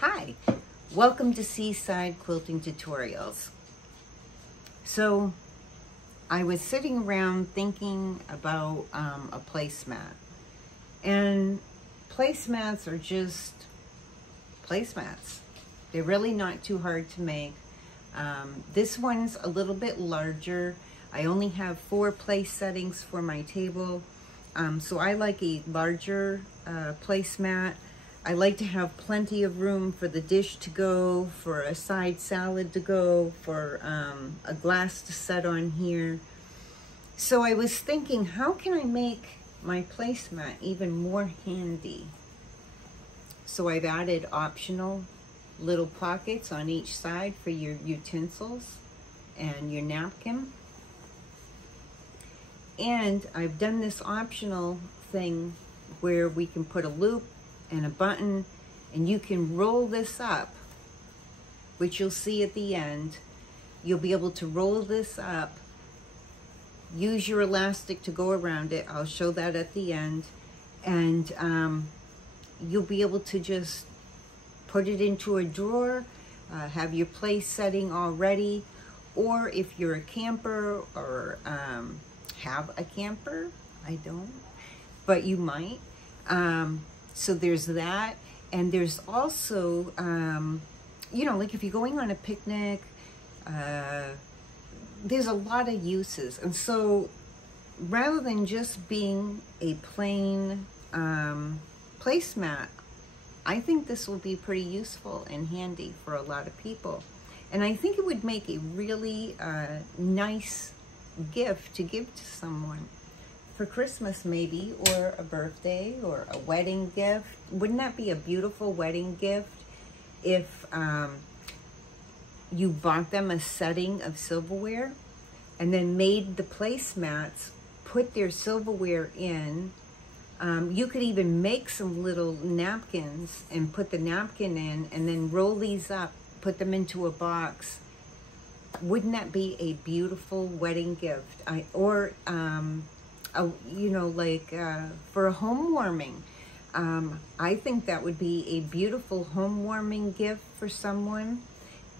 Hi, welcome to Seaside Quilting Tutorials. So I was sitting around thinking about a placemat, and placemats are just placemats. They're really not too hard to make. This one's a little bit larger. I only have 4 place settings for my table, so I like a larger placemat. I like to have plenty of room for the dish to go, for a side salad to go, for a glass to set on here. So I was thinking, how can I make my placemat even more handy? So I've added optional little pockets on each side for your utensils and your napkin. And I've done this optional thing where we can put a loop and a button, and you can roll this up, which you'll see at the end. You'll be able to roll this up, use your elastic to go around it. I'll show that at the end. And you'll be able to just put it into a drawer, have your place setting all ready, or if you're a camper or have a camper, I don't, but you might. So there's that, and there's also, you know, like if you're going on a picnic, there's a lot of uses. And so rather than just being a plain placemat, I think this will be pretty useful and handy for a lot of people. And I think it would make a really nice gift to give to someone. For Christmas maybe, or a birthday, or a wedding gift. Wouldn't that be a beautiful wedding gift if you bought them a setting of silverware and then made the placemats put their silverware in? You could even make some little napkins and put the napkin in and then roll these up, put them into a box. Wouldn't that be a beautiful wedding gift? You know, like for a home warming. I think that would be a beautiful home warming gift for someone,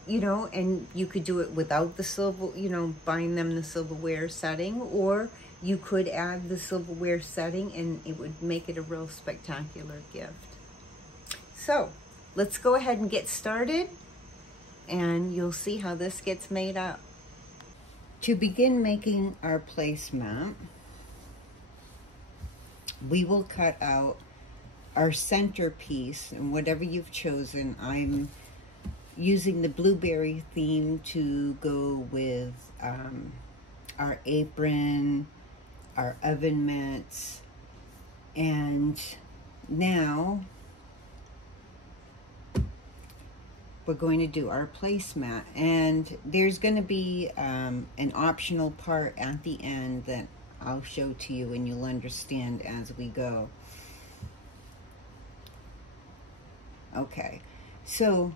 you know, and you could do it without the silver, you know, buying them the silverware setting, or you could add the silverware setting and it would make it a real spectacular gift. So let's go ahead and get started, and you'll see how this gets made up. To begin making our placemat, we will cut out our centerpiece, and whatever you've chosen. I'm using the blueberry theme to go with our apron, our oven mitts, and now we're going to do our placemat. And there's going to be an optional part at the end that I'll show to you and you'll understand as we go. Okay, so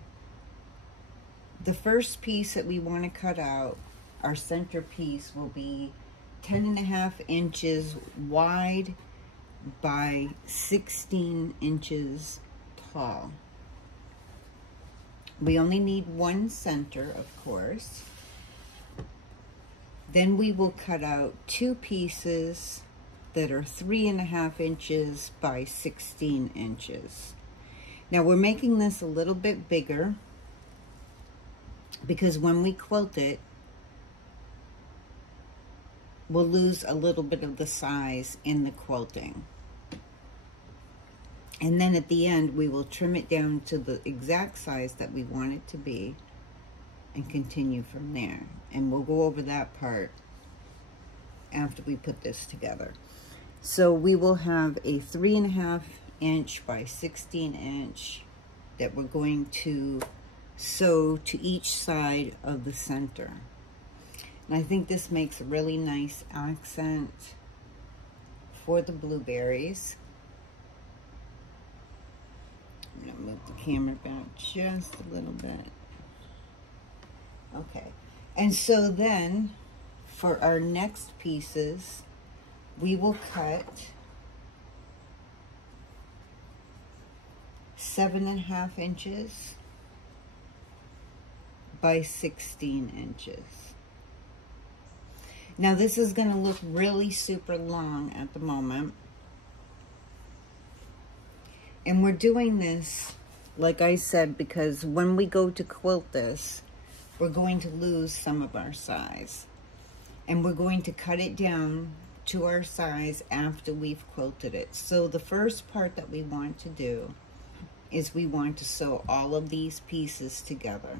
the first piece that we want to cut out, our centerpiece, will be 10.5 inches wide by 16 inches tall. We only need one center, of course. Then we will cut out 2 pieces that are 3.5 inches by 16 inches. Now we're making this a little bit bigger because when we quilt it, we'll lose a little bit of the size in the quilting. And then at the end, we will trim it down to the exact size that we want it to be and continue from there. And we'll go over that part after we put this together. So we will have a 3.5 inch by 16 inch that we're going to sew to each side of the center. And I think this makes a really nice accent for the blueberries. I'm gonna move the camera back just a little bit. Okay, and so then for our next pieces, we will cut 7.5 inches by 16 inches. Now this is going to look really super long at the moment. And we're doing this, like I said, because when we go to quilt this, we're going to lose some of our size. And we're going to cut it down to our size after we've quilted it. So the first part that we want to do is we want to sew all of these pieces together.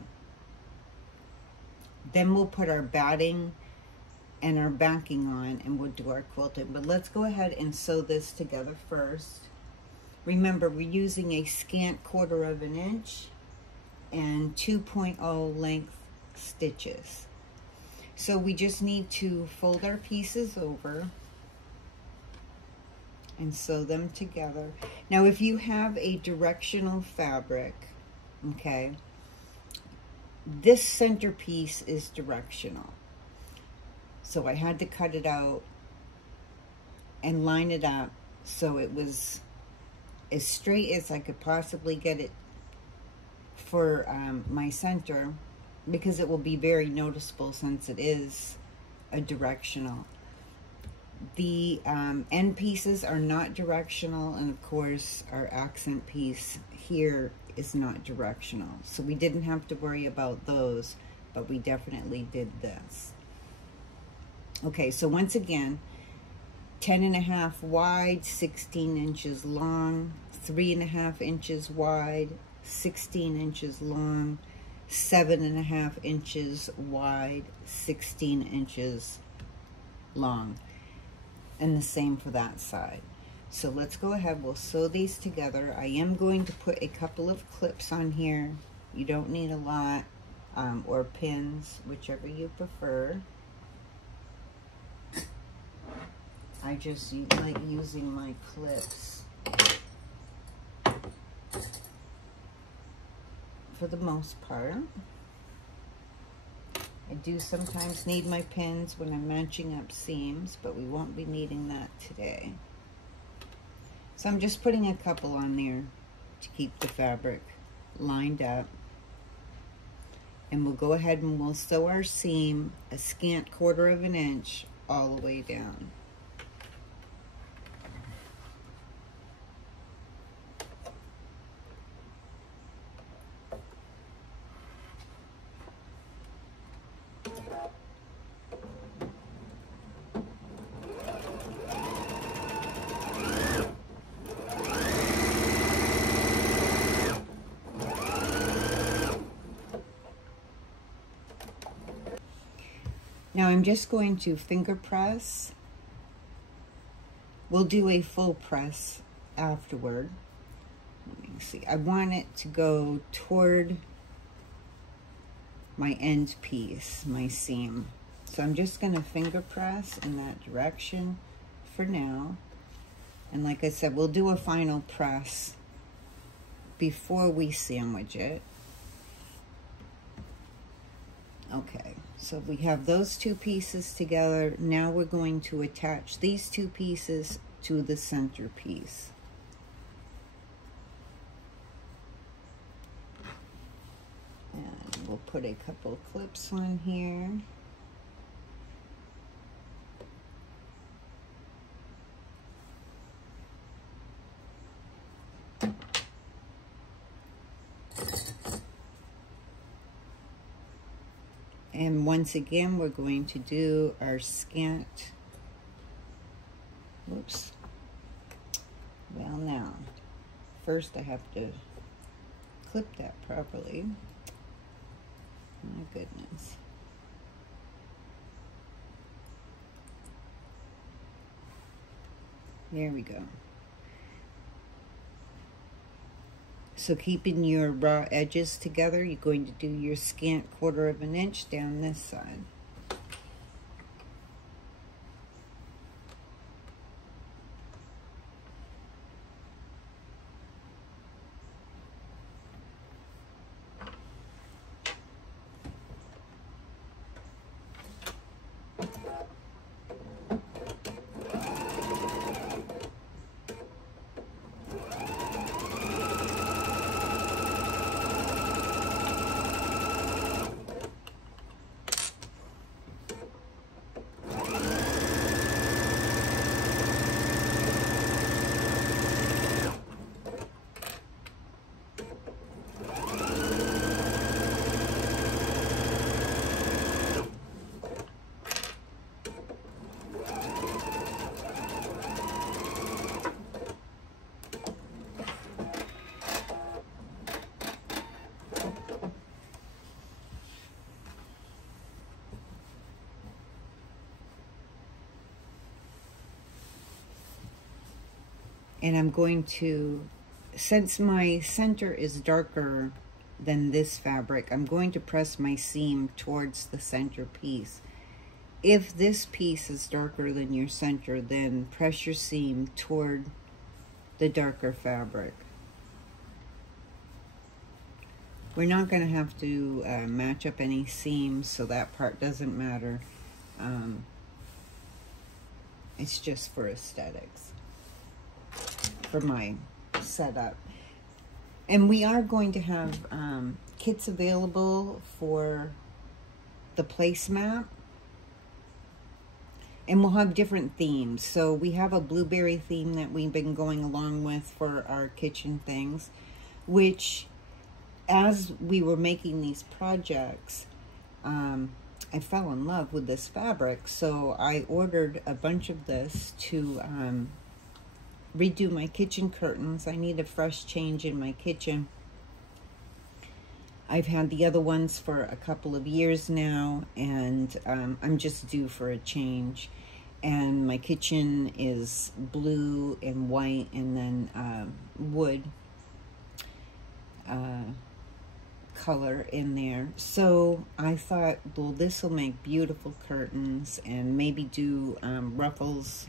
Then we'll put our batting and our backing on and we'll do our quilting. But let's go ahead and sew this together first. Remember, we're using a scant 1/4 inch and 2.0 length stitches. So we just need to fold our pieces over and sew them together. Now, if you have a directional fabric, okay, this center piece is directional. So I had to cut it out and line it up so it was as straight as I could possibly get it for my center, because it will be very noticeable since it is a directional. The end pieces are not directional, and of course our accent piece here is not directional. So we didn't have to worry about those, but we definitely did this. Okay, so once again, 10.5 wide, 16 inches long, 3.5 inches wide, 16 inches long, 7.5 inches wide, 16 inches long, and the same for that side. So let's go ahead, we'll sew these together. I am going to put a couple of clips on here. You don't need a lot, or pins, whichever you prefer. I just like using my clips for the most part. I do sometimes need my pins when I'm matching up seams, but we won't be needing that today. So I'm just putting a couple on there to keep the fabric lined up. And we'll go ahead and we'll sew our seam a scant 1/4 inch all the way down. Now I'm just going to finger press. We'll do a full press afterward. Let me see. I want it to go toward my end piece, my seam. So I'm just going to finger press in that direction for now. And like I said, we'll do a final press before we sandwich it. Okay, so we have those two pieces together. Now we're going to attach these two pieces to the center piece. And we'll put a couple clips on here. And once again, we're going to do our scant, whoops, well now, first I have to clip that properly, my goodness. There we go. So keeping your raw edges together, you're going to do your scant 1/4 inch down this side. And I'm going to, since my center is darker than this fabric, I'm going to press my seam towards the center piece. If this piece is darker than your center, then press your seam toward the darker fabric. We're not going to have to match up any seams, so that part doesn't matter. It's just for aesthetics, for my setup. And we are going to have kits available for the placemat. And we'll have different themes. So we have a blueberry theme that we've been going along with for our kitchen things, which as we were making these projects, I fell in love with this fabric. So I ordered a bunch of this to redo my kitchen curtains. I need a fresh change in my kitchen. I've had the other ones for a couple of years now, and I'm just due for a change. And my kitchen is blue and white, and then wood color in there. So I thought, well, this will make beautiful curtains, and maybe do ruffles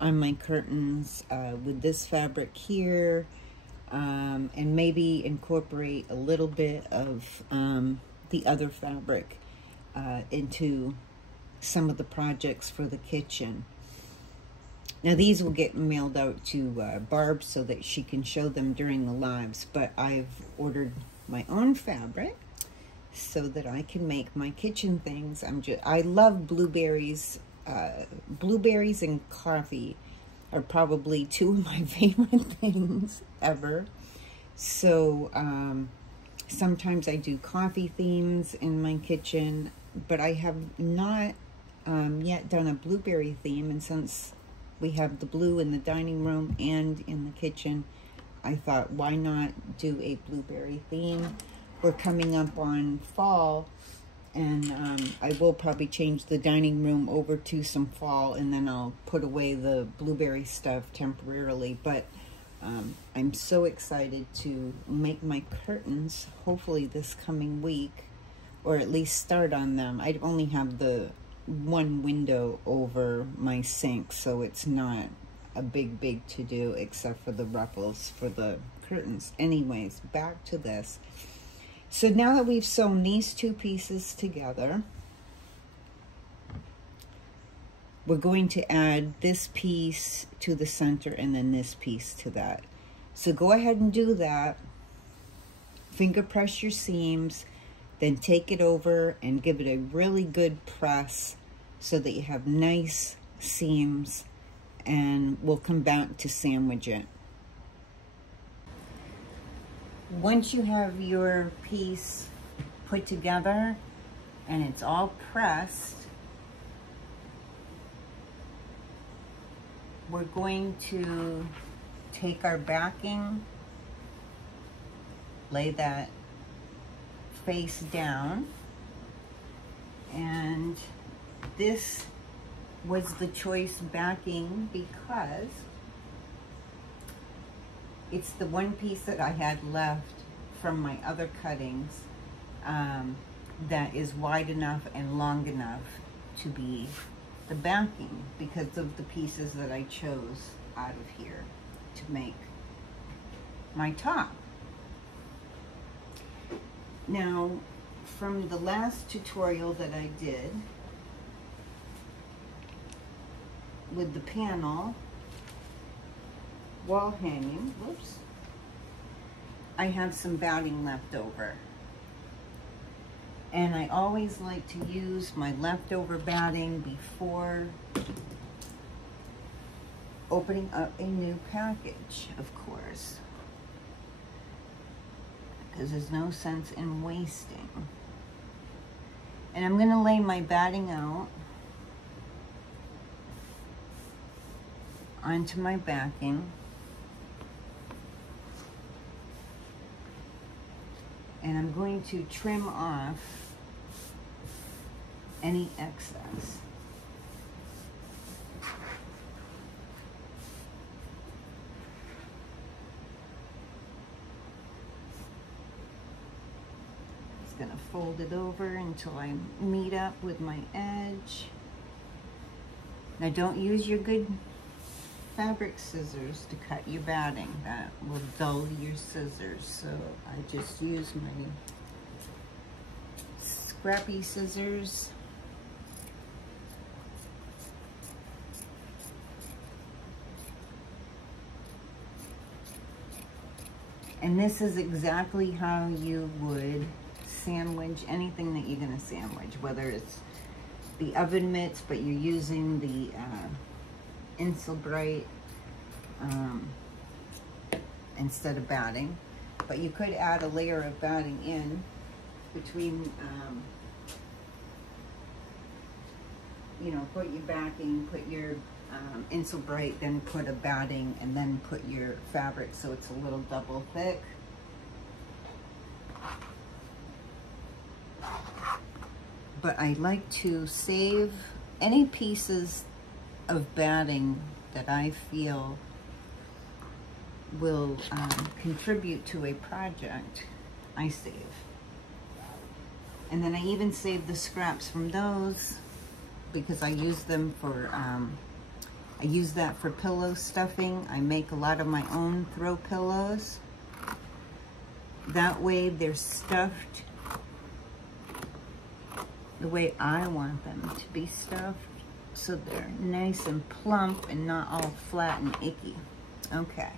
on my curtains with this fabric here. And maybe incorporate a little bit of the other fabric into some of the projects for the kitchen. Now these will get mailed out to Barb so that she can show them during the lives, but I've ordered my own fabric so that I can make my kitchen things. I love blueberries. Blueberries and coffee are probably two of my favorite things ever. So sometimes I do coffee themes in my kitchen, but I have not yet done a blueberry theme. And since we have the blue in the dining room and in the kitchen, I thought, why not do a blueberry theme? We're coming up on fall, and I will probably change the dining room over to some fall, and then I'll put away the blueberry stuff temporarily. But I'm so excited to make my curtains, hopefully this coming week, or at least start on them. I only have the one window over my sink, so it's not a big to do, except for the ruffles for the curtains. Anyways, back to this. So now that we've sewn these two pieces together, we're going to add this piece to the center and then this piece to that. So go ahead and do that. Finger press your seams, then take it over and give it a really good press so that you have nice seams, and we'll come back to sandwich it. Once you have your piece put together and it's all pressed, we're going to take our backing, lay that face down, and this was the choice backing because it's the one piece that I had left from my other cuttings that is wide enough and long enough to be the backing because of the pieces that I chose out of here to make my top. Now, from the last tutorial that I did with the panel wall hanging, whoops, I have some batting left over. And I always like to use my leftover batting before opening up a new package, of course, because there's no sense in wasting. And I'm going to lay my batting out onto my backing. And I'm going to trim off any excess. just gonna fold it over until I meet up with my edge. Now don't use your good fabric scissors to cut your batting. That will dull your scissors. So I just use my scrappy scissors. And this is exactly how you would sandwich anything that you're gonna sandwich, whether it's the oven mitts, but you're using the Insulbright instead of batting. But you could add a layer of batting in between, you know, put your backing, put your Insulbright, then put a batting, and then put your fabric so it's a little double thick. But I like to save any pieces of batting that I feel will contribute to a project. I save. And then I even save the scraps from those because I use them for, I use that for pillow stuffing. I make a lot of my own throw pillows. That way they're stuffed the way I want them to be stuffed, so they're nice and plump and not all flat and icky. Okay.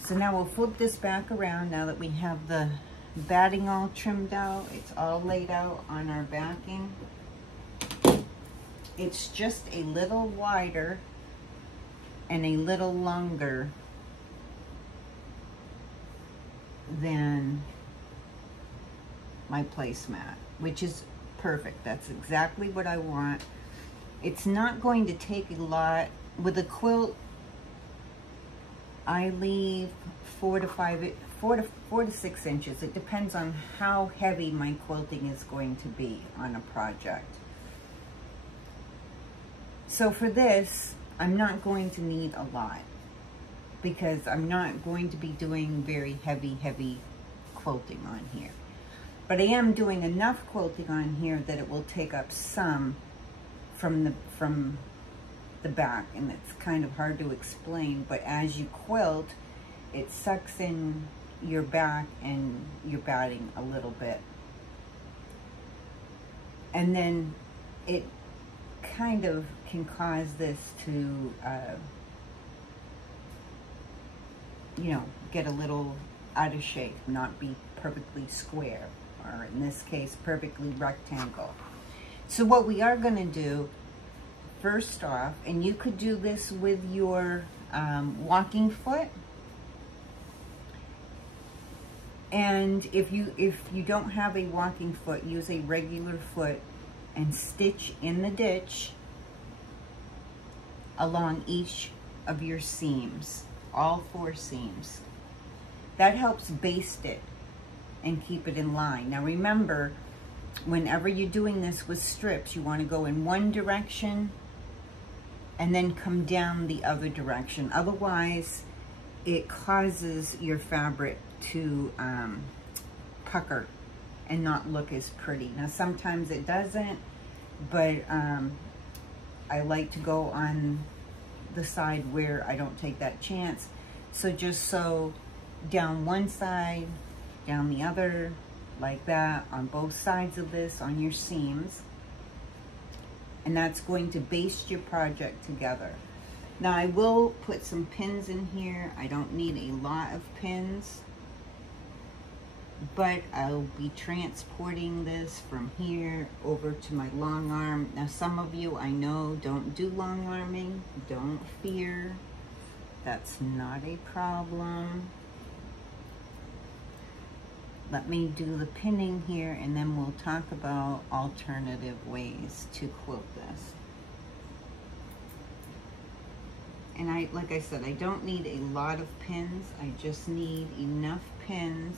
So now we'll flip this back around now that we have the batting all trimmed out. It's all laid out on our backing. It's just a little wider and a little longer than my placemat, which is perfect. That's exactly what I want. It's not going to take a lot. With a quilt, I leave 4 to 6 inches. It depends on how heavy my quilting is going to be on a project. So for this, I'm not going to need a lot because I'm not going to be doing very heavy quilting on here. But I am doing enough quilting on here that it will take up some from the back, and it's kind of hard to explain, but as you quilt, it sucks in your back and your batting a little bit. And then it kind of can cause this to, you know, get a little out of shape, not be perfectly square, or in this case, perfectly rectangle. So what we are gonna do, first off, and you could do this with your walking foot, and if you don't have a walking foot, use a regular foot and stitch in the ditch along each of your seams, all 4 seams. That helps baste it and keep it in line. Now remember, whenever you're doing this with strips, you want to go in one direction and then come down the other direction. Otherwise, it causes your fabric to pucker and not look as pretty. Now sometimes it doesn't, but I like to go on the side where I don't take that chance. So just sew down one side, down the other, like that, on both sides of this, on your seams. And that's going to baste your project together. Now I will put some pins in here. I don't need a lot of pins, but I'll be transporting this from here over to my long arm. Now some of you I know don't do long arming. Don't fear, that's not a problem. Let me do the pinning here, and then we'll talk about alternative ways to quilt this. And like I said, I don't need a lot of pins. I just need enough pins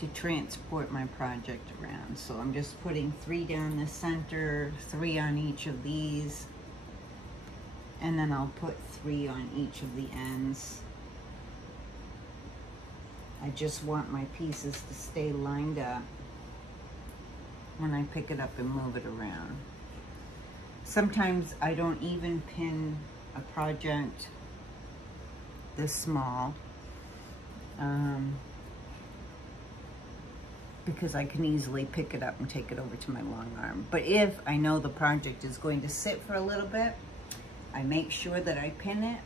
to transport my project around. So I'm just putting 3 down the center, 3 on each of these, and then I'll put 3 on each of the ends. I just want my pieces to stay lined up when I pick it up and move it around. Sometimes I don't even pin a project this small because I can easily pick it up and take it over to my long arm. But if I know the project is going to sit for a little bit, I make sure that I pin it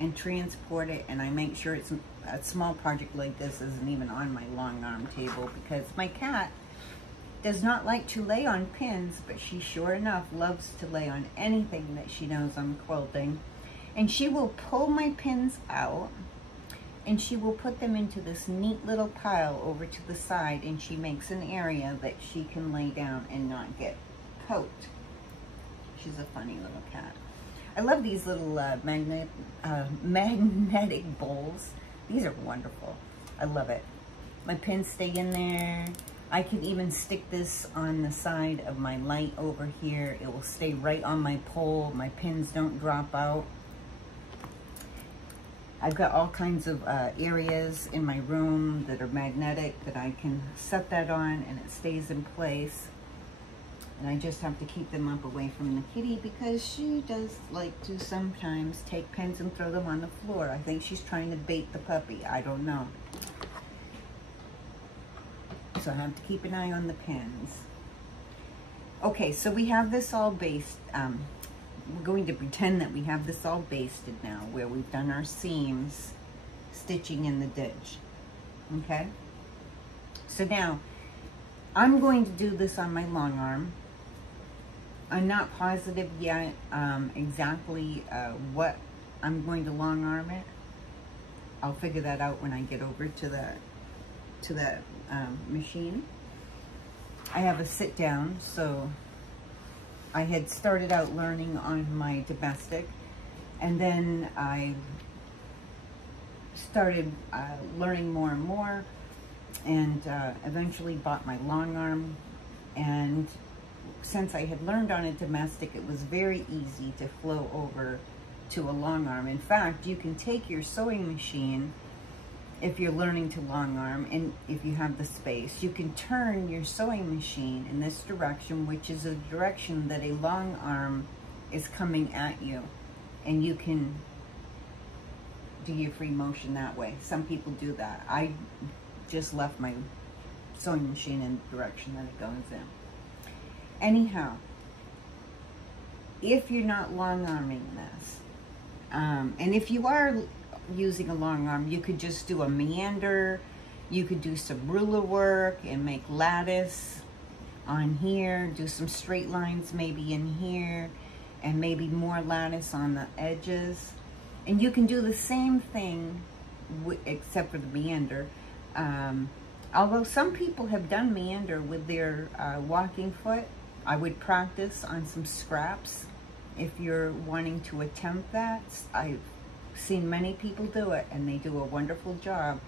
and transport it, and I make sure it's a small project like this isn't even on my long arm table, because my cat does not like to lay on pins, but she sure enough loves to lay on anything that she knows I'm quilting. And she will pull my pins out and she will put them into this neat little pile over to the side, and she makes an area that she can lay down and not get poked. She's a funny little cat. I love these little magnetic bowls. These are wonderful. I love it. My pins stay in there. I can even stick this on the side of my light over here. It will stay right on my pole. My pins don't drop out. I've got all kinds of areas in my room that are magnetic that I can set that on and it stays in place. And I just have to keep them up away from the kitty because she does like to sometimes take pins and throw them on the floor. I think she's trying to bait the puppy. I don't know. So I have to keep an eye on the pins. Okay, so we have this all based. We're going to pretend that we have this all basted now, where we've done our seams, stitching in the ditch. Okay? So now, I'm going to do this on my long arm. I'm not positive yet exactly what I'm going to long arm it. I'll figure that out when I get over to the machine. I have a sit down, so I had started out learning on my domestic, and then I started learning more and more, and eventually bought my long arm. And since I had learned on a domestic, it was very easy to flow over to a long arm. In fact, you can take your sewing machine, if you're learning to long arm, and if you have the space, you can turn your sewing machine in this direction, which is a direction that a long arm is coming at you, and you can do your free motion that way. Some people do that. I just left my sewing machine in the direction that it goes in. Anyhow, if you're not long arming this, and if you are using a long arm, you could just do a meander. You could do some ruler work and make lattice on here, do some straight lines maybe in here, and maybe more lattice on the edges. And you can do the same thing except for the meander. Although some people have done meander with their walking foot, I would practice on some scraps if you're wanting to attempt that. I've seen many people do it, and they do a wonderful job,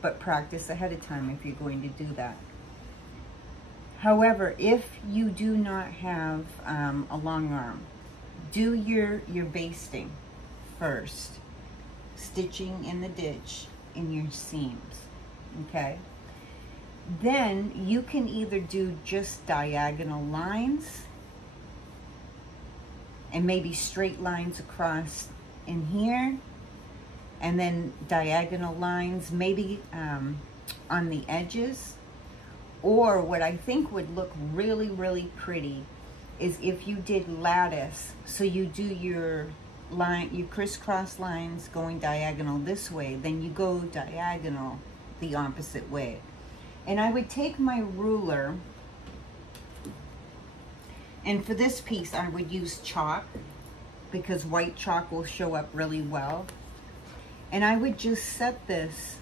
but practice ahead of time if you're going to do that. However, if you do not have a long arm, do your basting first, stitching in the ditch in your seams, okay? Then you can either do just diagonal lines and maybe straight lines across in here, and then diagonal lines maybe on the edges. Or what I think would look really, really pretty is if you did lattice. So you do your line, you crisscross lines going diagonal this way, then you go diagonal the opposite way. And I would take my ruler, and for this piece I would use chalk, because white chalk will show up really well. And I would just set this,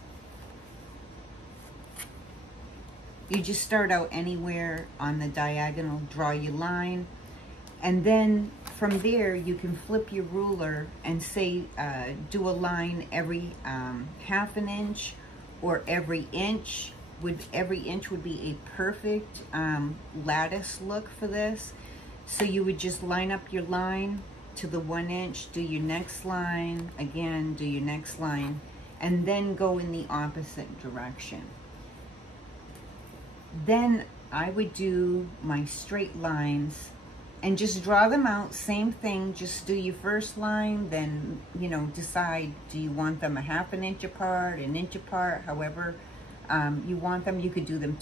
you just start out anywhere on the diagonal, draw your line, and then from there you can flip your ruler and say do a line every half an inch or every inch. Every inch would be a perfect lattice look for this. So you would just line up your line to the 1 inch, do your next line, again, do your next line, and then go in the opposite direction. Then I would do my straight lines and just draw them out. Same thing, just do your first line, then, you know, decide, do you want them a ½ an inch apart, an inch apart, however you want them. You could do them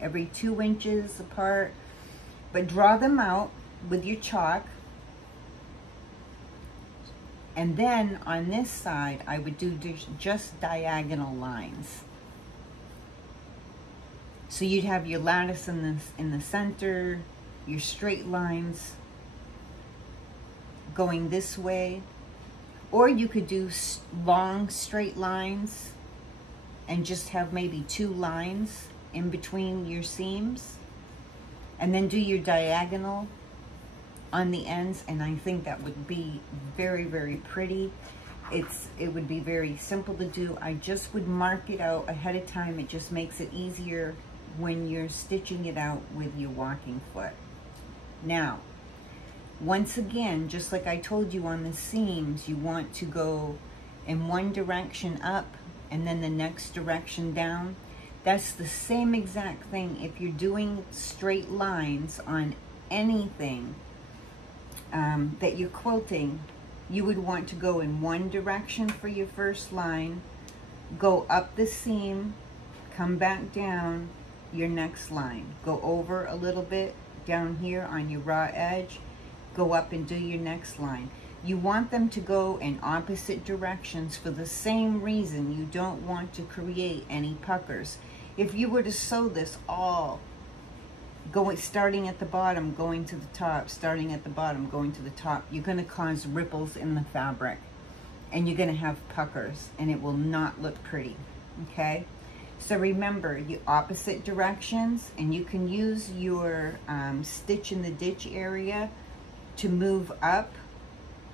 every 2 inches apart, but draw them out with your chalk. And then on this side, I would do just diagonal lines. So you'd have your lattice in the center, your straight lines going this way, or you could do long straight lines and just have maybe 2 lines in between your seams, and then do your diagonal on the ends. And I think that would be very, very pretty. It would be very simple to do. I just would mark it out ahead of time. It just makes it easier when you're stitching it out with your walking foot. Now, once again, just like I told you on the seams, you want to go in one direction up and then the next direction down. That's the same exact thing if you're doing straight lines on anything that you're quilting. You would want to go in one direction for your first line, go up the seam, come back down your next line, go over a little bit down here on your raw edge, go up and do your next line. You want them to go in opposite directions for the same reason. You don't want to create any puckers. If you were to sew this all starting at the bottom, going to the top, starting at the bottom, going to the top, you're going to cause ripples in the fabric and you're going to have puckers and it will not look pretty. Okay, so remember your opposite directions, and you can use your stitch in the ditch area to move up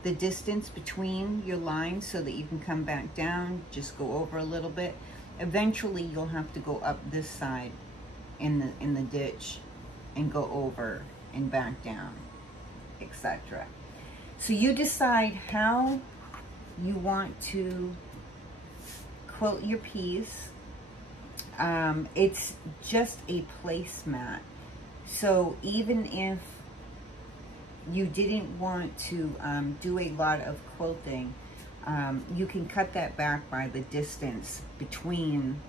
the distance between your lines so that you can come back down, just go over a little bit. Eventually you'll have to go up this side in the ditch and go over and back down, etc. So you decide how you want to quilt your piece. It's just a placemat. So even if you didn't want to do a lot of quilting, you can cut that back by the distance between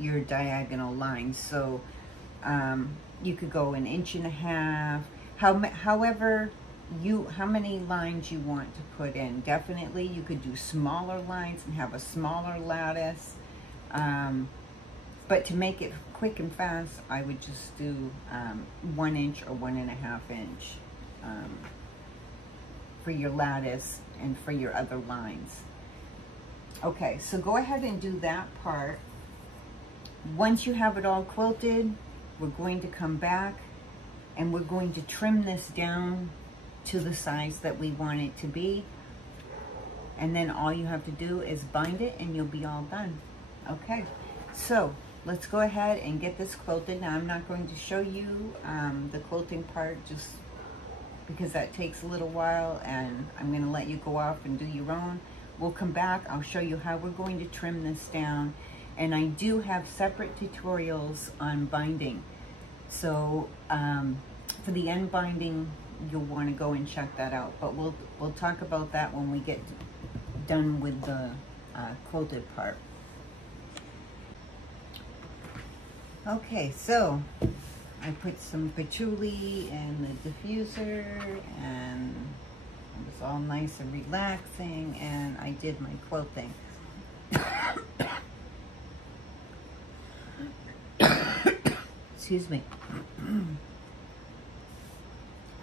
your diagonal lines. So you could go 1.5 inches, however how many lines you want to put in. Definitely you could do smaller lines and have a smaller lattice, but to make it quick and fast, I would just do 1 inch or 1.5 inch for your lattice and for your other lines. Okay, so go ahead and do that part. Once you have it all quilted, we're going to come back and we're going to trim this down to the size that we want it to be. And then all you have to do is bind it and you'll be all done. Okay, so let's go ahead and get this quilted. Now I'm not going to show you the quilting part just because that takes a little while, and I'm going to let you go off and do your own. We'll come back, I'll show you how we're going to trim this down, and I do have separate tutorials on binding. So for the end binding, you'll want to go and check that out, but we'll talk about that when we get done with the quilted part. Okay, so I put some patchouli in the diffuser, and it was all nice and relaxing, and I did my quilting. Excuse me.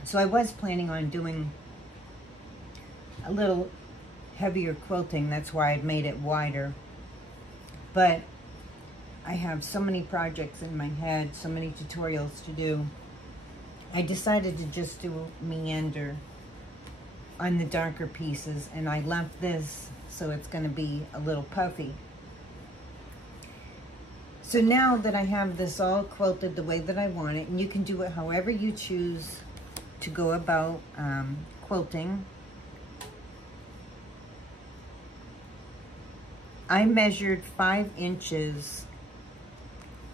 So I was planning on doing a little heavier quilting. That's why I've made it wider. But I have so many projects in my head, so many tutorials to do. I decided to just do meander on the darker pieces, and I left this so it's going to be a little puffy. So now that I have this all quilted the way that I want it, and you can do it however you choose to go about quilting. I measured 5 inches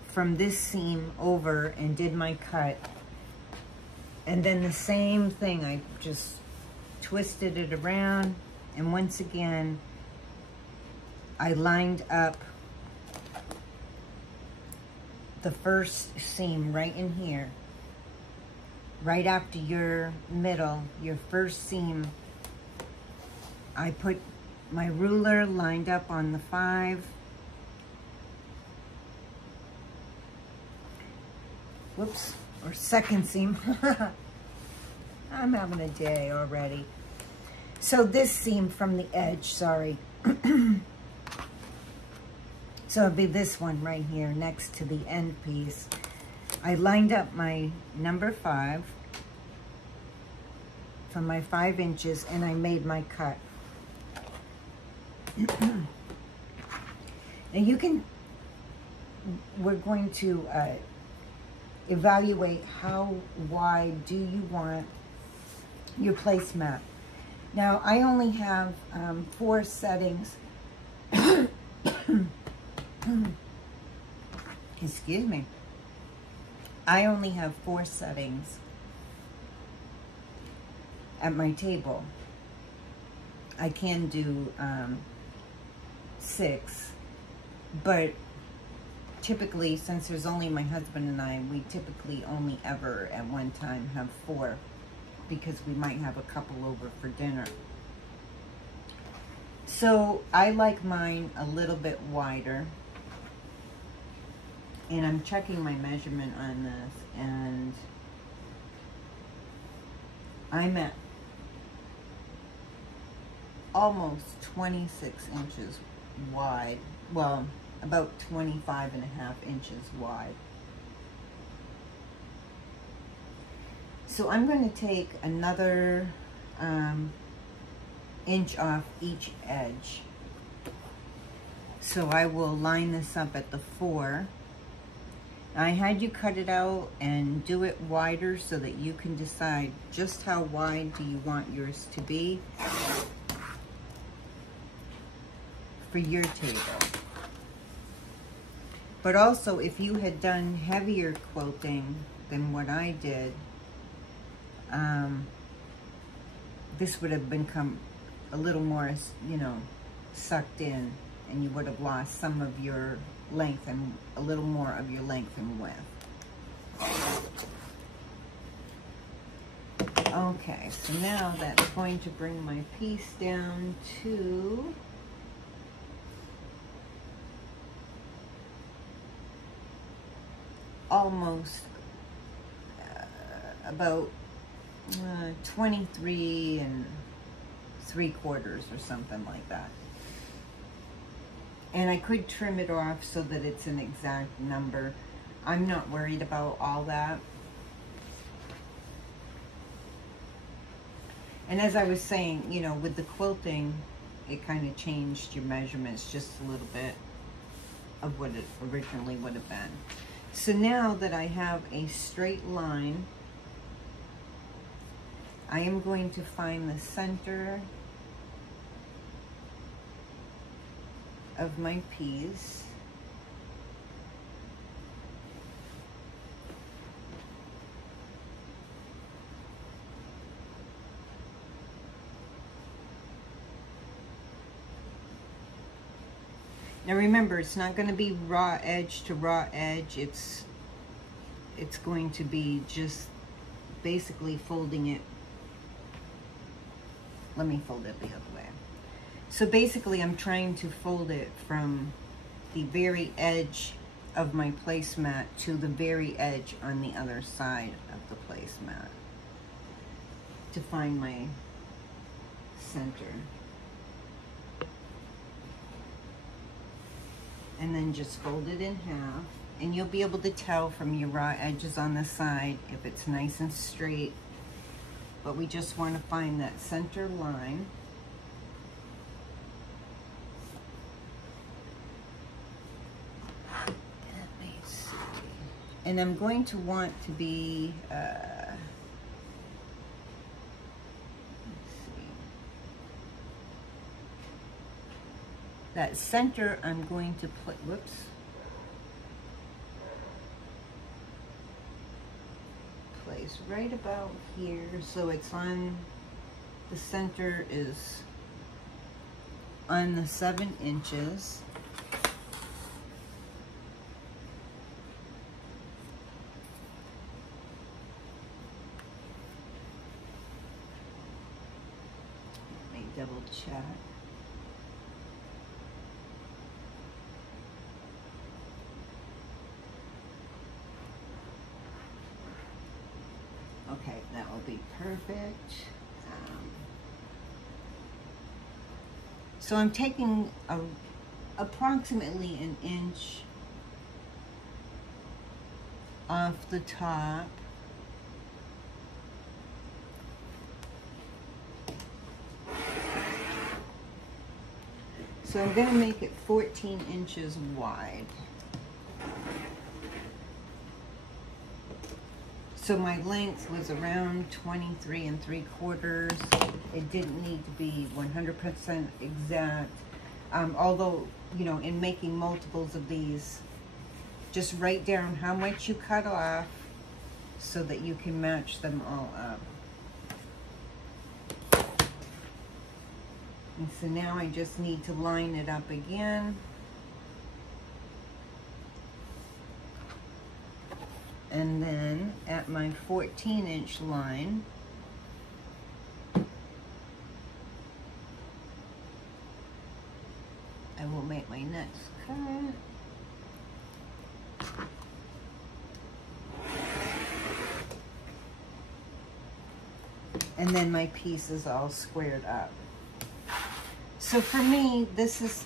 from this seam over and did my cut. And then the same thing, I just twisted it around, and once again, I lined up the first seam right in here. Right after your middle, your first seam, I put my ruler lined up on the 5. Whoops, or second seam. I'm having a day already. So this seam from the edge, sorry. So it'll be this one right here next to the end piece. I lined up my number 5 from my 5 inches, and I made my cut. Now you can, we're going to evaluate how wide do you want your placemat. Now I only have 4 settings. Excuse me. I only have 4 settings at my table. I can do 6, but typically, since there's only my husband and I, we typically only ever at one time have 4, because we might have a couple over for dinner. So I like mine a little bit wider, and I'm checking my measurement on this, and I'm at almost 26 inches wide. Well, about 25 and a half inches wide. So I'm going to take another inch off each edge. So I will line this up at the 4. I had you cut it out and do it wider so that you can decide just how wide do you want yours to be for your table. But also, if you had done heavier quilting than what I did, this would have become a little more, you know, sucked in, and you would have lost some of your length and a little more of your length and width. Okay, so now that's going to bring my piece down to almost about 23 3/4 or something like that. And I could trim it off so that it's an exact number. I'm not worried about all that. And as I was saying, you know, with the quilting, it kind of changed your measurements just a little bit of what it originally would have been. So now that I have a straight line, I am going to find the center of my piece. Now remember, it's not going to be raw edge to raw edge. It's going to be just basically folding it. Let me fold it the other way. So basically, I'm trying to fold it from the very edge of my placemat to the very edge on the other side of the placemat to find my center. And then just fold it in half, and you'll be able to tell from your raw edges on the side if it's nice and straight. But we just want to find that center line. Let me see. And I'm going to want to be, let's see, That center I'm going to put, whoops. Place right about here, so it's on, the center is on the 7 inches. Let me double check. Okay, that will be perfect. So I'm taking approximately an inch off the top. So I'm going to make it 14 inches wide. So my length was around 23 3/4. It didn't need to be 100% exact. Although, you know, in making multiples of these, just write down how much you cut off so that you can match them all up. And so now I just need to line it up again. And then at my 14-inch line, I will make my next cut. And then my piece is all squared up. So for me, this is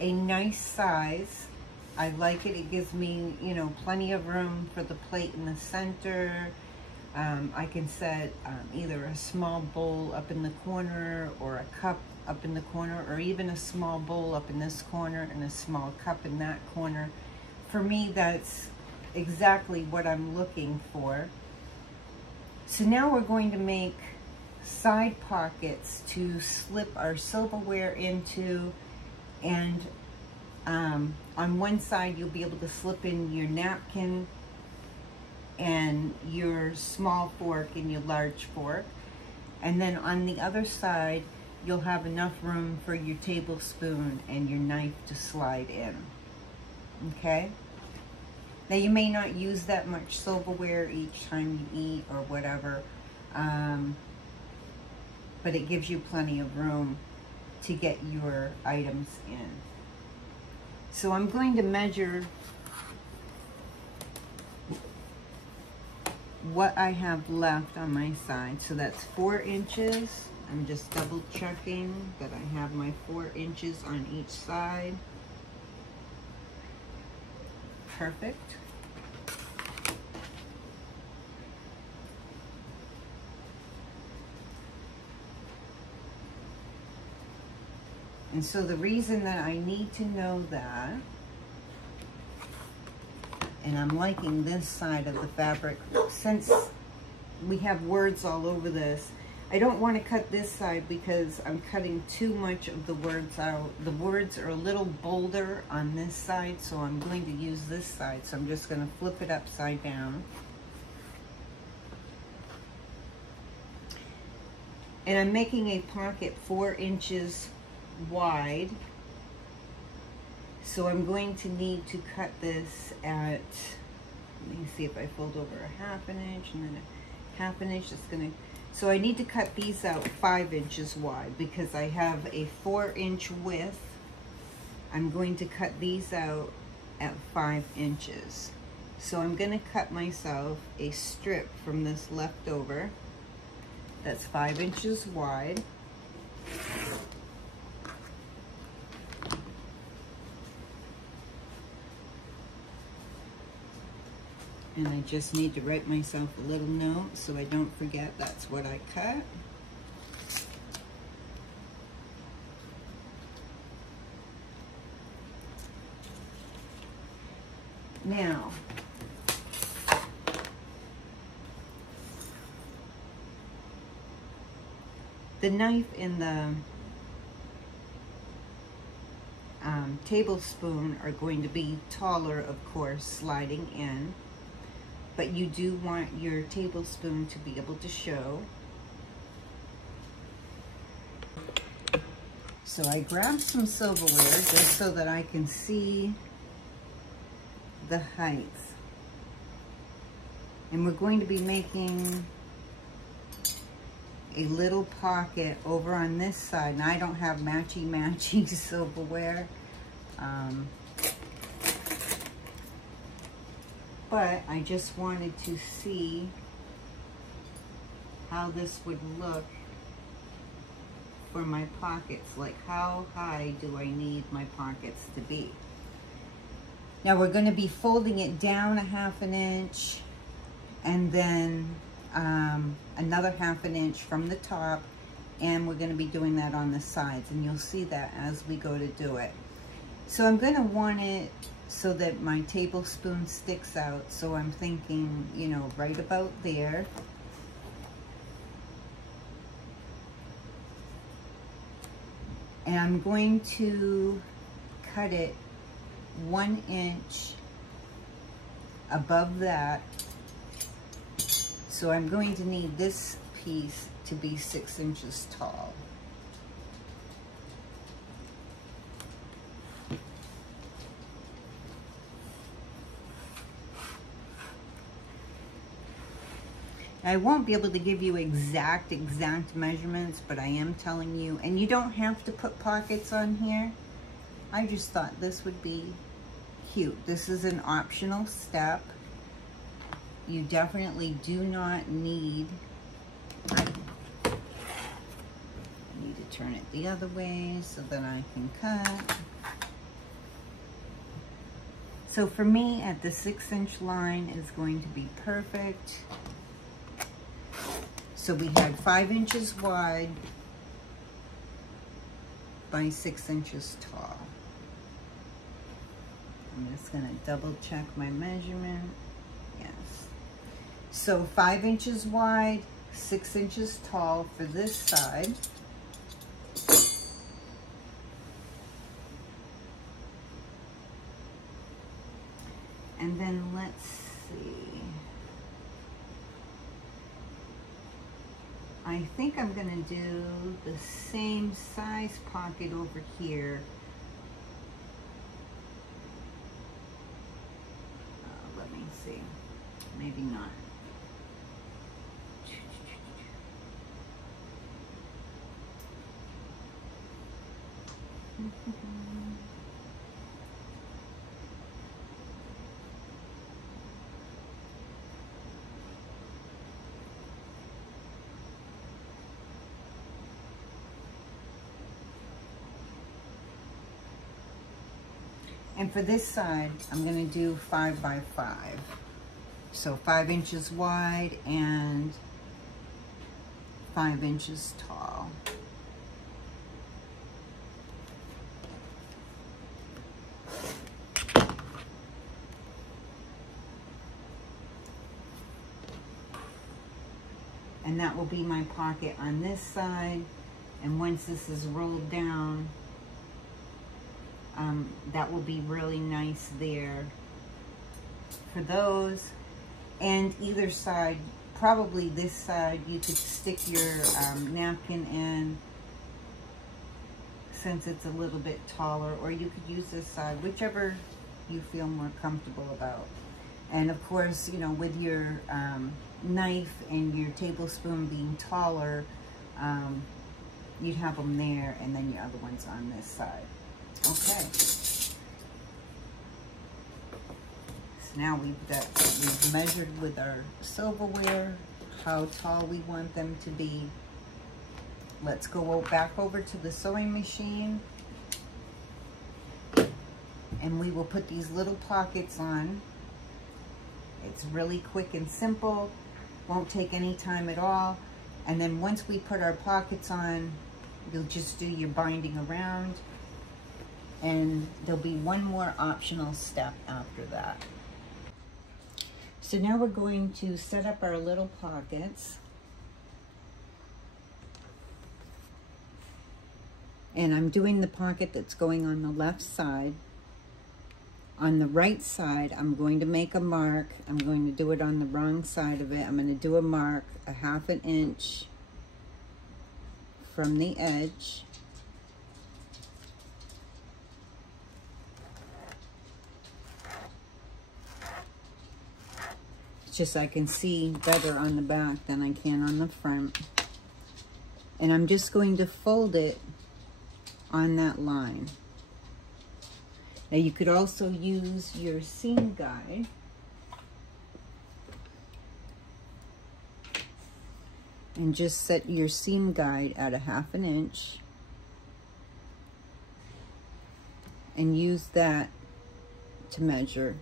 a nice size. I like it. It gives me, you know, plenty of room for the plate in the center. I can set either a small bowl up in the corner or a cup up in the corner, or even a small bowl up in this corner and a small cup in that corner. For me, that's exactly what I'm looking for. So now we're going to make side pockets to slip our silverware into, and on one side you'll be able to slip in your napkin and your small fork and your large fork, and then on the other side you'll have enough room for your tablespoon and your knife to slide in. Okay? Now you may not use that much silverware each time you eat or whatever, but it gives you plenty of room to get your items in. So I'm going to measure what I have left on my side. So that's 4 inches. I'm just double checking that I have my 4 inches on each side. Perfect. And so the reason that I need to know that, and I'm liking this side of the fabric, since we have words all over this, I don't want to cut this side because I'm cutting too much of the words out. The words are a little bolder on this side, so I'm going to use this side. So I'm just going to flip it upside down. And I'm making a pocket 4 inches wide. So I'm going to need to cut this at, let me see if I fold over a 1/2 inch and then a 1/2 inch. That's going to, so I need to cut these out 5 inches wide because I have a 4-inch width. I'm going to cut these out at 5 inches. So I'm going to cut myself a strip from this leftover that's 5 inches wide. And I just need to write myself a little note so I don't forget that's what I cut. Now, the knife in the tablespoon are going to be taller, of course, sliding in. But you do want your tablespoon to be able to show. So I grabbed some silverware just so that I can see the height. And we're going to be making a little pocket over on this side. And I don't have matchy-matchy silverware. But I just wanted to see how this would look for my pockets. Like, how high do I need my pockets to be? Now we're going to be folding it down 1/2 inch and then another 1/2 inch from the top, and we're going to be doing that on the sides, and you'll see that as we go to do it. So I'm going to want it so that my tablespoon sticks out. So I'm thinking, you know, right about there. And I'm going to cut it 1 inch above that. So I'm going to need this piece to be 6 inches tall. I won't be able to give you exact measurements, but I am telling you, and you don't have to put pockets on here. I just thought this would be cute. This is an optional step. You definitely do not need, I need to turn it the other way so that I can cut. So for me, at the 6 inch line is going to be perfect. So we had 5 inches wide by 6 inches tall. I'm just gonna double check my measurement. Yes. So 5 inches wide, 6 inches tall for this side. And then let's see. I think I'm gonna do the same size pocket over here. Let me see, maybe not. And for this side, I'm gonna do 5 by 5. So 5 inches wide and 5 inches tall. And that will be my pocket on this side. And once this is rolled down, that will be really nice there for those. And either side, probably this side, you could stick your napkin in since it's a little bit taller, or you could use this side, whichever you feel more comfortable about. And of course, you know, with your knife and your tablespoon being taller, you'd have them there, and then your other ones on this side. Okay. So now we've measured with our silverware how tall we want them to be. Let's go back over to the sewing machine, and we will put these little pockets on. It's really quick and simple, won't take any time at all. And then once we put our pockets on, you'll just do your binding around, and there'll be one more optional step after that. So now we're going to set up our little pockets. And I'm doing the pocket that's going on the left side. On the right side, I'm going to make a mark. I'm going to do it on the wrong side of it. I'm going to do a mark 1/2 inch from the edge. It's just I can see better on the back than I can on the front. And I'm just going to fold it on that line. Now you could also use your seam guide. And just set your seam guide at 1/2 inch. And use that to measure.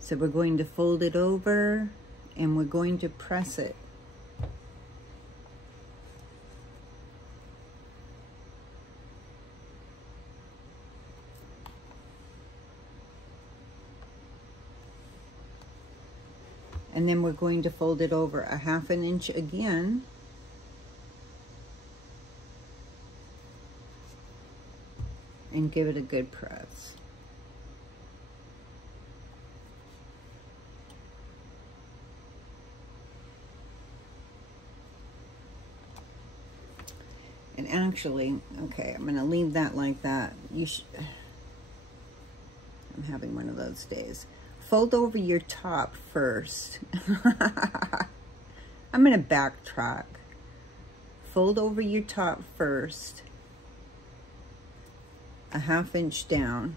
So we're going to fold it over and we're going to press it. And then we're going to fold it over 1/2 inch again. And give it a good press. And actually, okay, I'm gonna leave that like that. I'm having one of those days. Fold over your top first. I'm gonna backtrack. Fold over your top first, 1/2 inch down.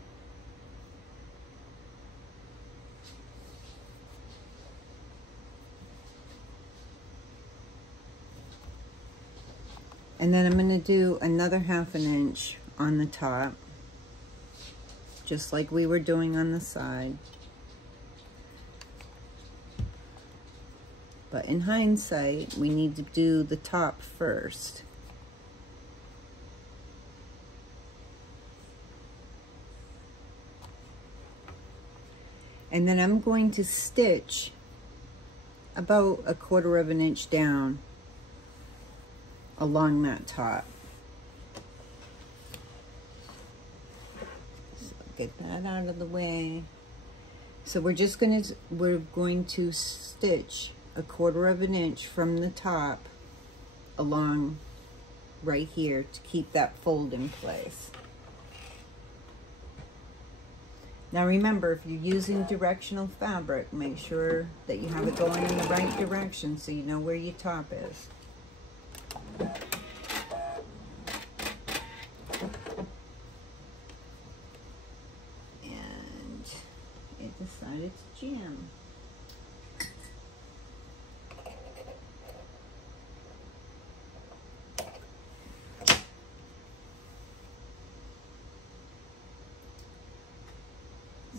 And then I'm going to do another 1/2 inch on the top, just like we were doing on the side. But in hindsight, we need to do the top first. And then I'm going to stitch about 1/4 inch down along that top. So get that out of the way. So we're going to stitch 1/4 inch from the top along right here to keep that fold in place. Now remember, if you're using directional fabric, make sure that you have it going in the right direction so you know where your top is. And it decided to jam.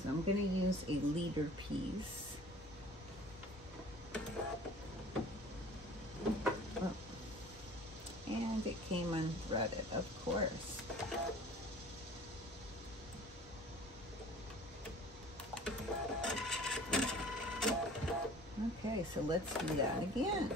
So I'm going to use a leader piece. Oh. And it came unthreaded, of course. Okay, so let's do that again.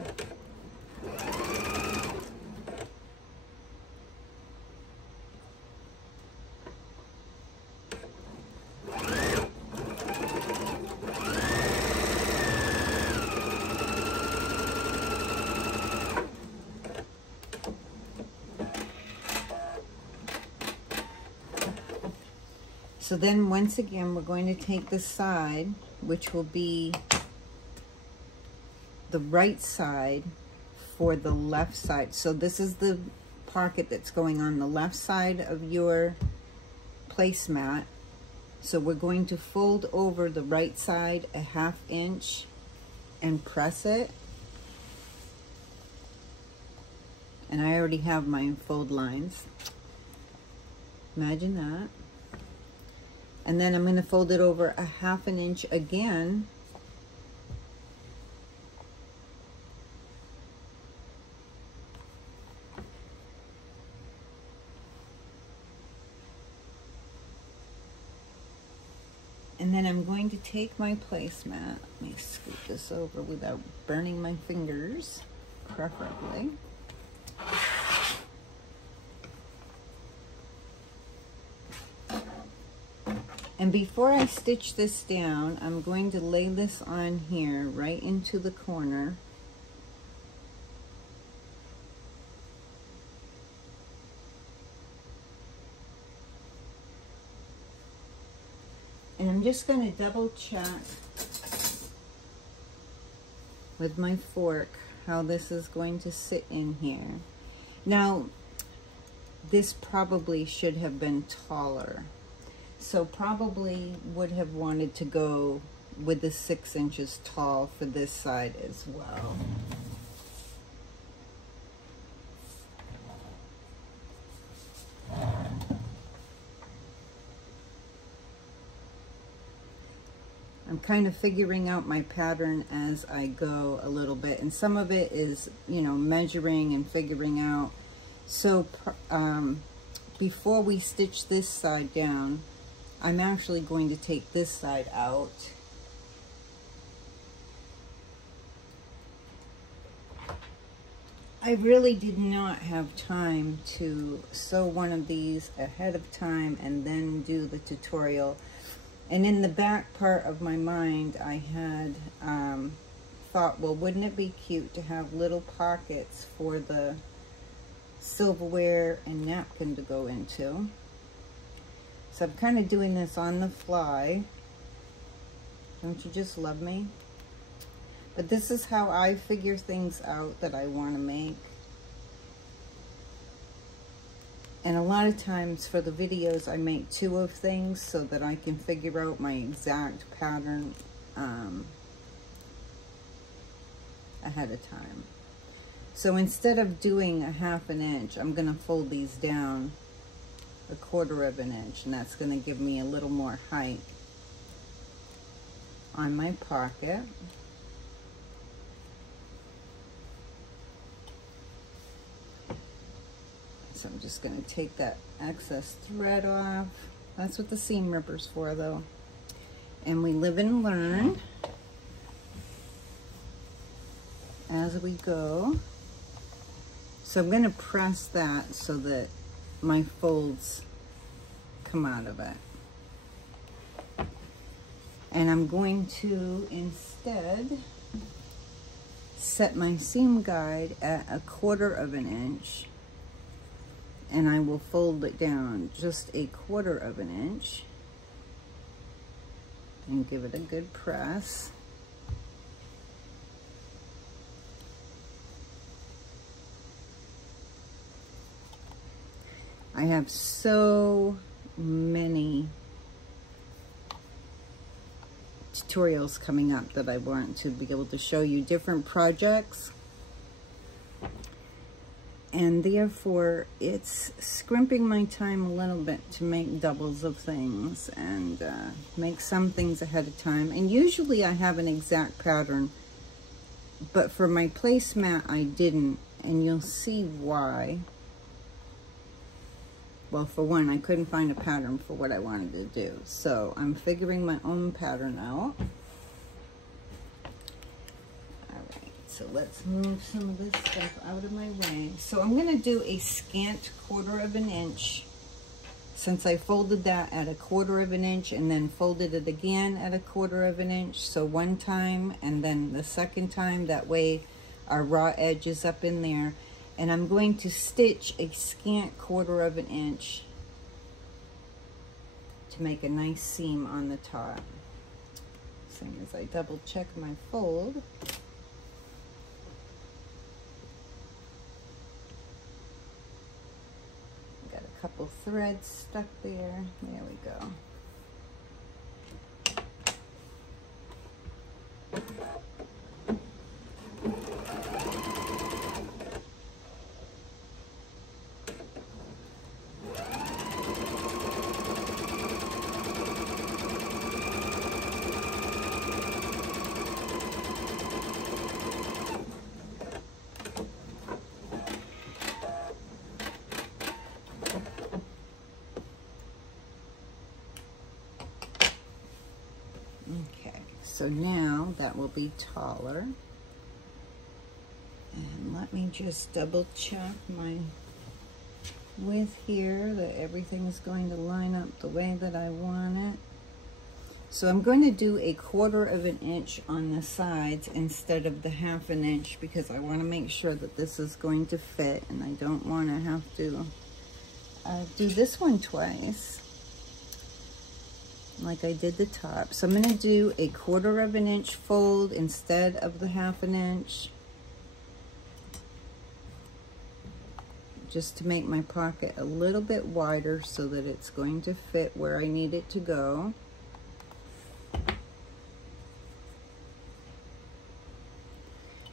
So then once again, we're going to take the side, which will be the right side for the left side. So this is the pocket that's going on the left side of your placemat. So we're going to fold over the right side 1/2 inch and press it. And I already have my fold lines. Imagine that. And then I'm going to fold it over 1/2 inch again. And then I'm going to take my placemat. Let me scoot this over without burning my fingers, preferably. And before I stitch this down, I'm going to lay this on here right into the corner. And I'm just going to double check with my fork how this is going to sit in here. Now, this probably should have been taller. So probably would have wanted to go with the 6 inches tall for this side as well. I'm kind of figuring out my pattern as I go a little bit, and some of it is, you know, measuring and figuring out. So before we stitch this side down, I'm actually going to take this side out. I really did not have time to sew one of these ahead of time and then do the tutorial. And in the back part of my mind, I had thought, well, wouldn't it be cute to have little pockets for the silverware and napkin to go into? So I'm kind of doing this on the fly. Don't you just love me? But this is how I figure things out that I want to make. And a lot of times for the videos, I make 2 of things so that I can figure out my exact pattern ahead of time. So instead of doing a 1/2 inch, I'm going to fold these down 1/4 inch, and that's going to give me a little more height on my pocket. So I'm just going to take that excess thread off. That's what the seam ripper's for, though. And we live and learn as we go. So I'm going to press that so that my folds come out of it. And I'm going to instead set my seam guide at 1/4 inch, and I will fold it down just 1/4 inch and give it a good press. I have so many tutorials coming up that I want to be able to show you different projects, and therefore it's scrimping my time a little bit to make doubles of things and make some things ahead of time. And usually I have an exact pattern, but for my placemat I didn't, and you'll see why. Well, for one, I couldn't find a pattern for what I wanted to do, so I'm figuring my own pattern out. All right, so let's move some of this stuff out of my way. So I'm going to do a scant 1/4 inch, since I folded that at 1/4 inch and then folded it again at 1/4 inch. So one time and then the second time, that way our raw edge is up in there. And I'm going to stitch a scant 1/4 inch to make a nice seam on the top. Same as I double check my fold. Got a couple threads stuck there. There we go. So now that will be taller. And let me just double check my width here, that everything is going to line up the way that I want it. So I'm going to do 1/4 of an inch on the sides instead of the 1/2 inch, because I want to make sure that this is going to fit, and I don't want to have to do this one twice like I did the top. So I'm going to do 1/4 of an inch fold instead of the 1/2 inch, just to make my pocket a little bit wider so that it's going to fit where I need it to go.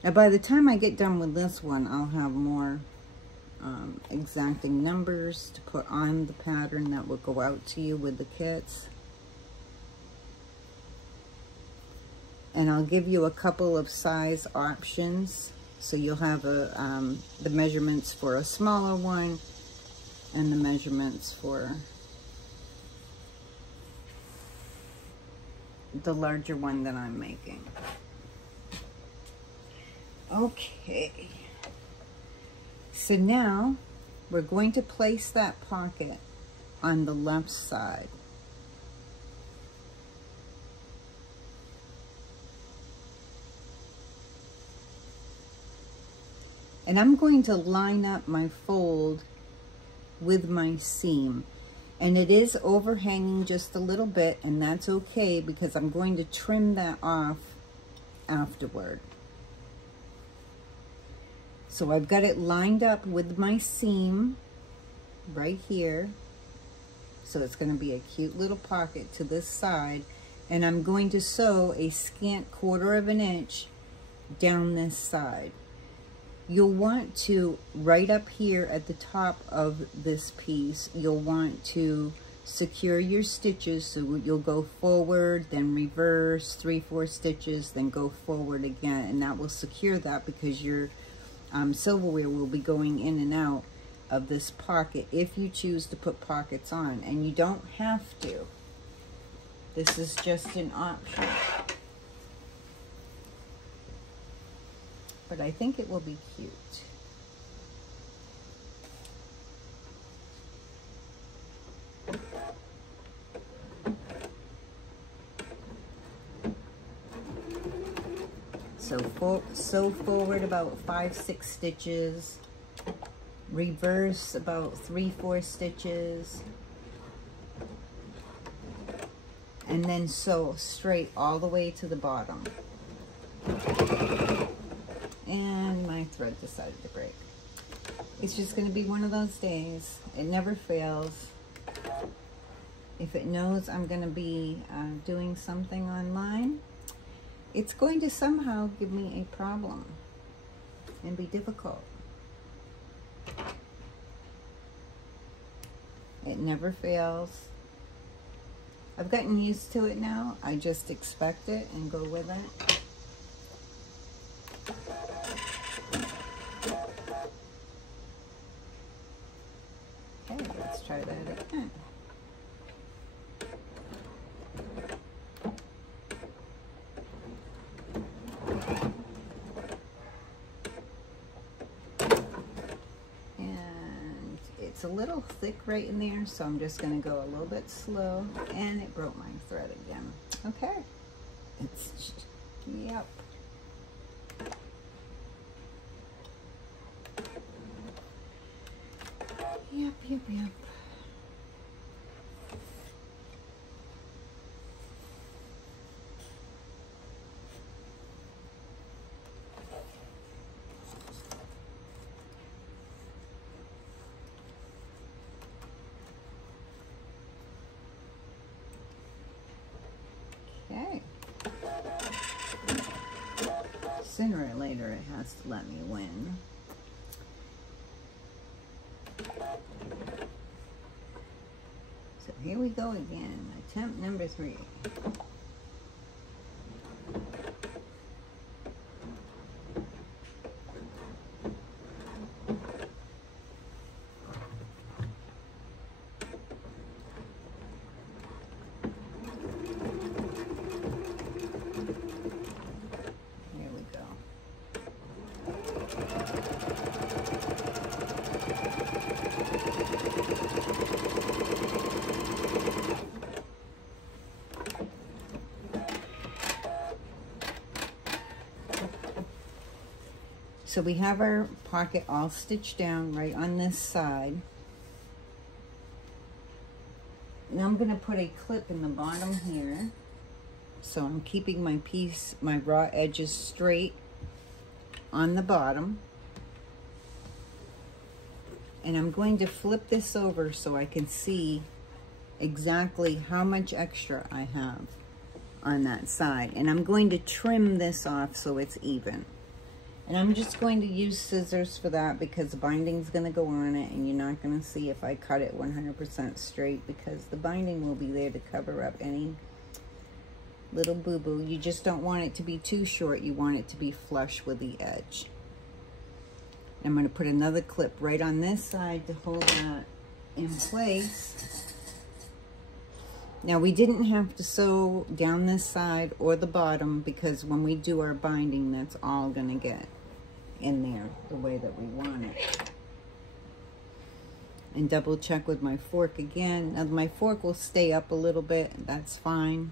Now by the time I get done with this one, I'll have more exacting numbers to put on the pattern that will go out to you with the kits. And I'll give you a couple of size options. So you'll have the measurements for a smaller one and the measurements for the larger one that I'm making. Okay, so now we're going to place that pocket on the left side. And I'm going to line up my fold with my seam. And it is overhanging just a little bit, and that's okay because I'm going to trim that off afterward. So I've got it lined up with my seam right here. So it's going to be a cute little pocket to this side. And I'm going to sew a scant 1/4 of an inch down this side. You'll want to, right up here at the top of this piece, you'll want to secure your stitches. So you'll go forward, then reverse, 3/4 stitches, then go forward again. And that will secure that because your silverware will be going in and out of this pocket if you choose to put pockets on. And you don't have to. This is just an option. But I think it will be cute. So sew forward about 5-6 stitches, reverse about 3-4 stitches, and then sew straight all the way to the bottom. And my thread decided to break. It's just going to be one of those days. It never fails. If it knows I'm going to be doing something online, it's going to somehow give me a problem and be difficult. It never fails. I've gotten used to it now. I just expect it and go with it. Okay, let's try that again. It's a little thick right in there, so I'm just going to go a little bit slow, and it broke my thread again. Okay, it's, yep. Yep. Okay. Sooner or later, it has to let me win. So here we go again. Attempt number 3. So we have our pocket all stitched down right on this side. Now I'm going to put a clip in the bottom here. So I'm keeping my piece, my raw edges straight on the bottom. And I'm going to flip this over so I can see exactly how much extra I have on that side. And I'm going to trim this off so it's even. And I'm just going to use scissors for that because the binding's going to go on it, and you're not going to see if I cut it 100% straight because the binding will be there to cover up any little boo-boo. You just don't want it to be too short. You want it to be flush with the edge. I'm going to put another clip right on this side to hold that in place. Now we didn't have to sew down this side or the bottom because when we do our binding, that's all going to get in there the way that we want it. And double check with my fork again. Now my fork will stay up a little bit. That's fine.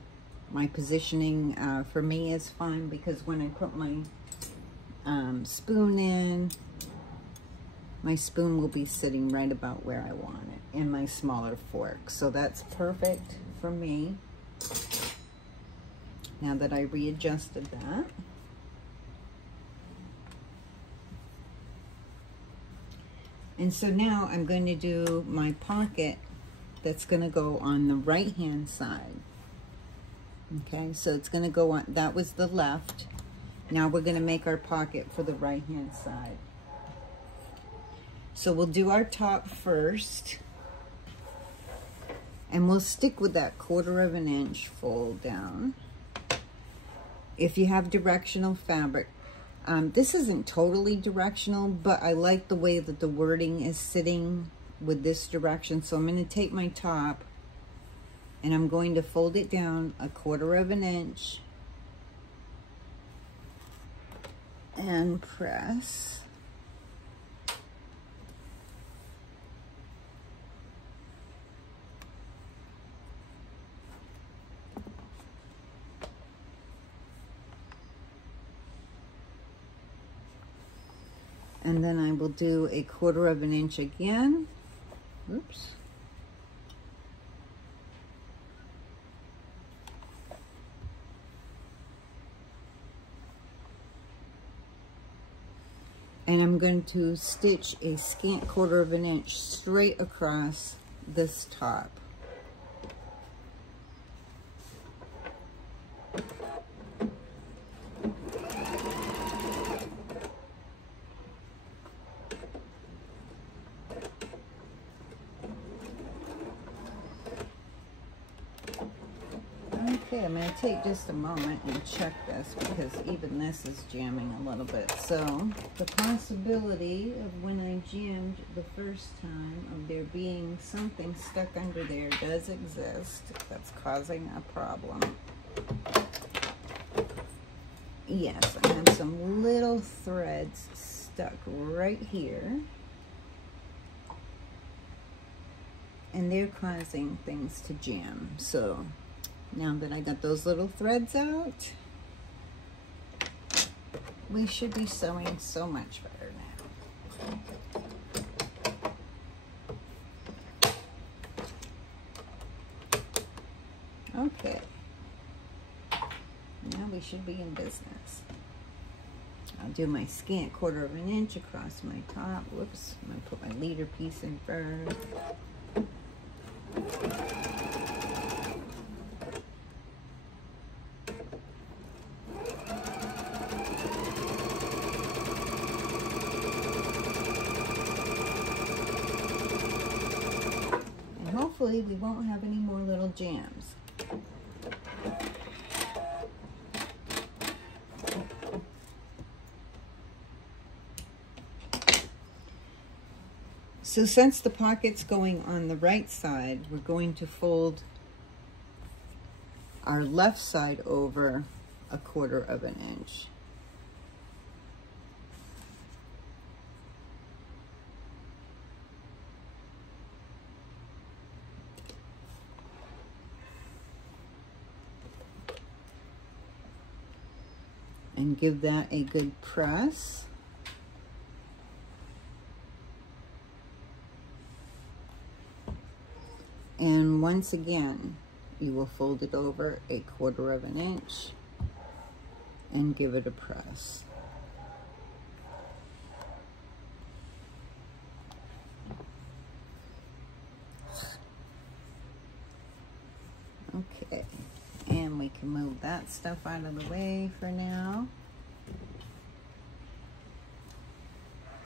My positioning for me is fine because when I put my spoon in, my spoon will be sitting right about where I want it in my smaller fork. So that's perfect for me. Now that I readjusted that. And so now I'm going to do my pocket that's going to go on the right hand side. Okay, so it's going to go on, that was the left. Now we're going to make our pocket for the right hand side. So we'll do our top first. And we'll stick with that 1/4 of an inch fold down. If you have directional fabric, this isn't totally directional, but I like the way that the wording is sitting with this direction. So I'm going to take my top and I'm going to fold it down 1/4 of an inch and press. And then I will do 1/4 of an inch again. Oops. And I'm going to stitch a scant 1/4 of an inch straight across this top. Okay, I'm going to take just a moment and check this because even this is jamming a little bit. So the possibility of when I jammed the first time of there being something stuck under there does exist. That's causing a problem. Yes, I have some little threads stuck right here. And they're causing things to jam. So now that I got those little threads out, we should be sewing so much better now. Okay. Now we should be in business. I'll do my scant 1/4 of an inch across my top. Whoops, I'm going to put my leader piece in first. Hopefully we won't have any more little jams. So since the pocket's going on the right side, we're going to fold our left side over 1/4 of an inch. And give that a good press. And once again, you will fold it over 1/4 of an inch and give it a press. Okay, and we can move that stuff out of the way for now.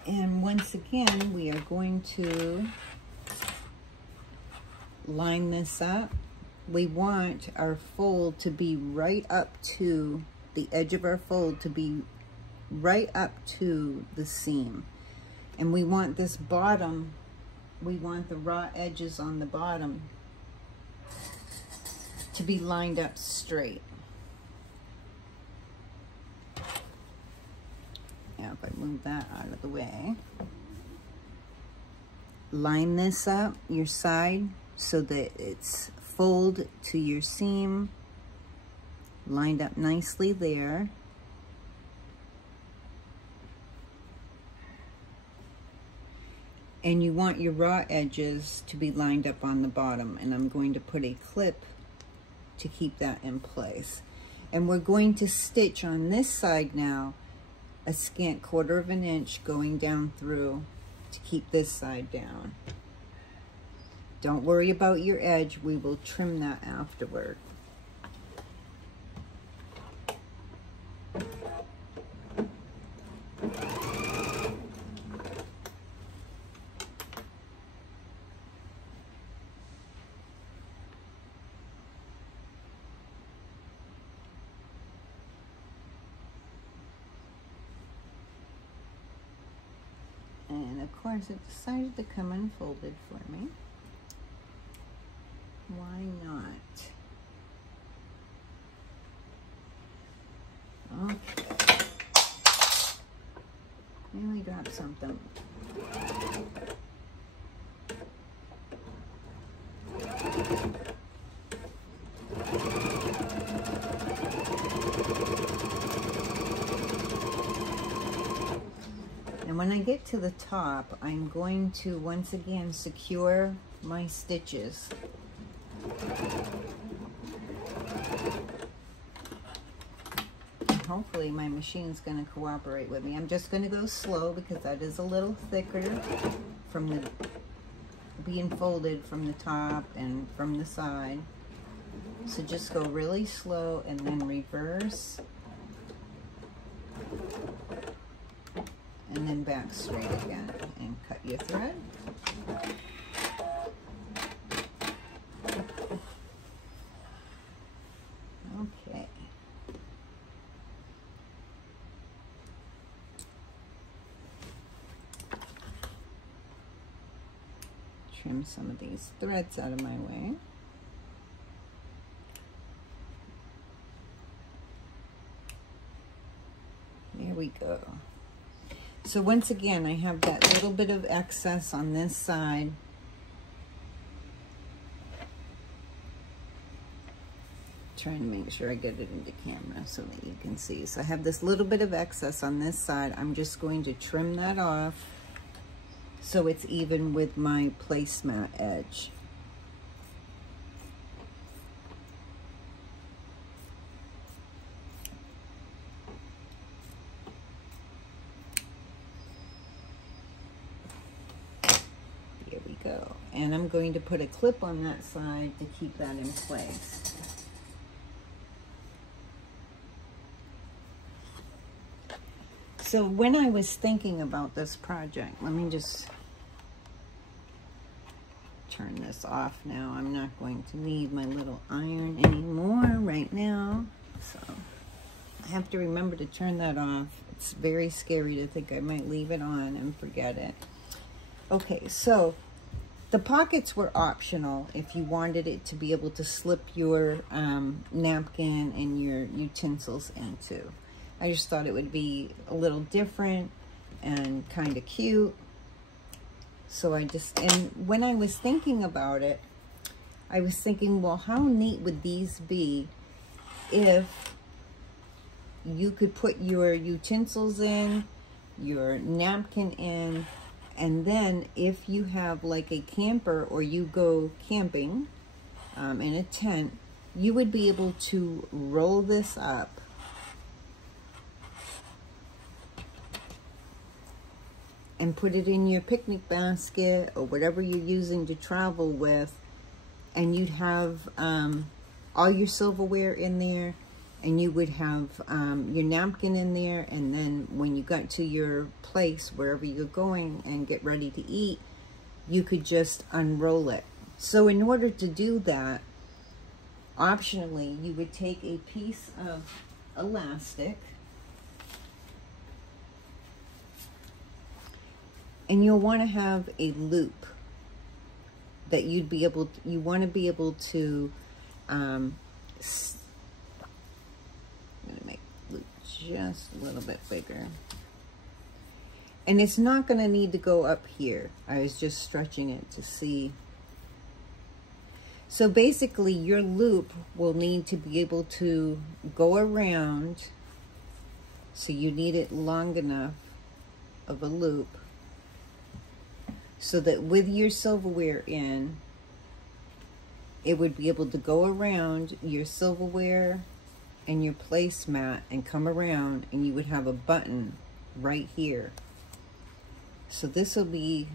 And once again, we are going to line this up. We want our fold to be right up to the edge of our fold, to be right up to the seam. And we want this bottom, we want the raw edges on the bottom to be lined up straight. Now if I move that out of the way, line this up, your side, so that it's fold to your seam, lined up nicely there. And you want your raw edges to be lined up on the bottom, and I'm going to put a clip to keep that in place. And we're going to stitch on this side now a scant 1/4 of an inch going down through to keep this side down. Don't worry about your edge, we will trim that afterward. And of course it decided to come unfolded for me. Why not? Okay. Nearly dropped something. And when I get to the top, I'm going to once again secure my stitches. Hopefully my machine's going to cooperate with me. I'm just going to go slow because that is a little thicker from the being folded from the top and from the side. So just go really slow and then reverse. And then back straight again and cut your thread. Okay. Trim some of these threads out of my way. There we go. So once again, I have that little bit of excess on this side. Trying to make sure I get it into camera so that you can see. So I have this little bit of excess on this side. I'm just going to trim that off so it's even with my placemat edge. There we go. And I'm going to put a clip on that side to keep that in place. So when I was thinking about this project, let me just turn this off now. I'm not going to need my little iron anymore right now. So I have to remember to turn that off. It's very scary to think I might leave it on and forget it. Okay, so the pockets were optional if you wanted it to be able to slip your napkin and your utensils into. I just thought it would be a little different and kind of cute. So and when I was thinking about it, I was thinking, well, how neat would these be if you could put your utensils in, your napkin in, And then if you have like a camper or you go camping in a tent, you would be able to roll this up and put it in your picnic basket or whatever you're using to travel with, and you'd have all your silverware in there, and you would have your napkin in there, and then when you got to your place, wherever you're going, and get ready to eat, you could just unroll it. So in order to do that, optionally, you would take a piece of elastic, and you'll want to have a loop that you'd be able to, you want to be able to, I'm going to make the loop just a little bit bigger. And it's not going to need to go up here. I was just stretching it to see. So basically your loop will need to be able to go around. So you need it long enough of a loop so that with your silverware in, it would be able to go around your silverware and your placemat and come around, and you would have a button right here. So this will be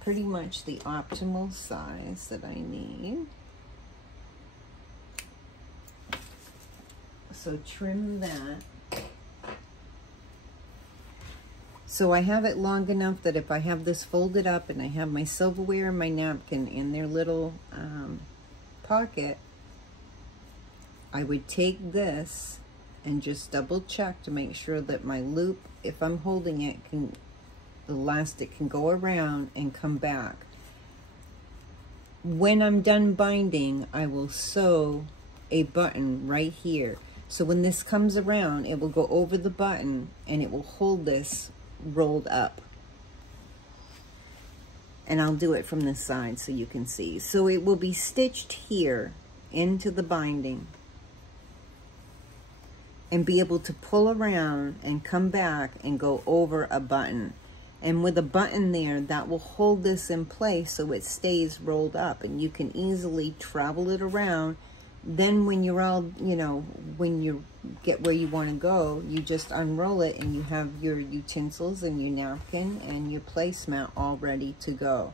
pretty much the optimal size that I need. So trim that. So I have it long enough that if I have this folded up and I have my silverware and my napkin in their little pocket, I would take this and just double check to make sure that my loop, if I'm holding it, the elastic can go around and come back. When I'm done binding, I will sew a button right here. So when this comes around, it will go over the button and it will hold this rolled up. And I'll do it from this side so you can see. So it will be stitched here into the binding and be able to pull around and come back and go over a button. And with a button there, that will hold this in place so it stays rolled up, and you can easily travel it around. Then when you're all, you know, when you get where you want to go, you just unroll it and you have your utensils and your napkin and your placemat all ready to go.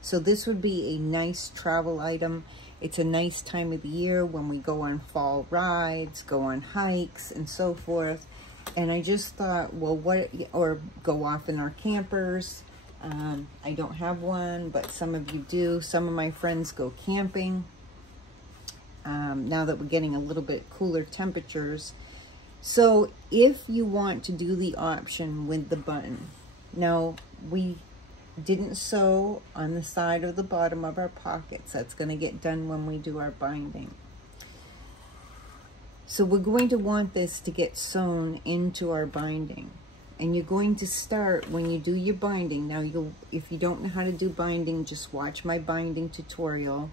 So this would be a nice travel item. It's a nice time of the year when we go on fall rides, go on hikes and so forth. And I just thought, well, or go off in our campers. I don't have one, but some of you do. Some of my friends go camping. Now that we're getting a little bit cooler temperatures. So if you want to do the option with the button, now we didn't sew on the side or the bottom of our pockets. That's going to get done when we do our binding. So we're going to want this to get sewn into our binding. And you're going to start when you do your binding. Now, if you don't know how to do binding, just watch my binding tutorial.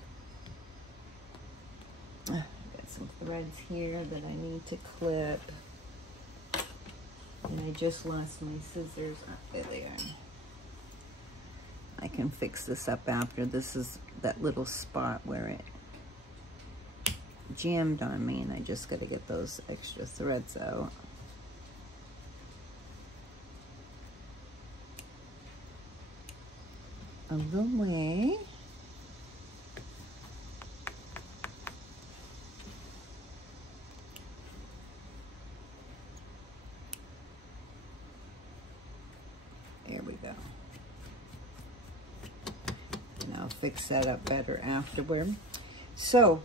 I've got some threads here that I need to clip. And I just lost my scissors. There they are. I can fix this up after. This is that little spot where it jammed on me, and I just got to get those extra threads out. Of the way. There we go. And I'll fix that up better afterward. So,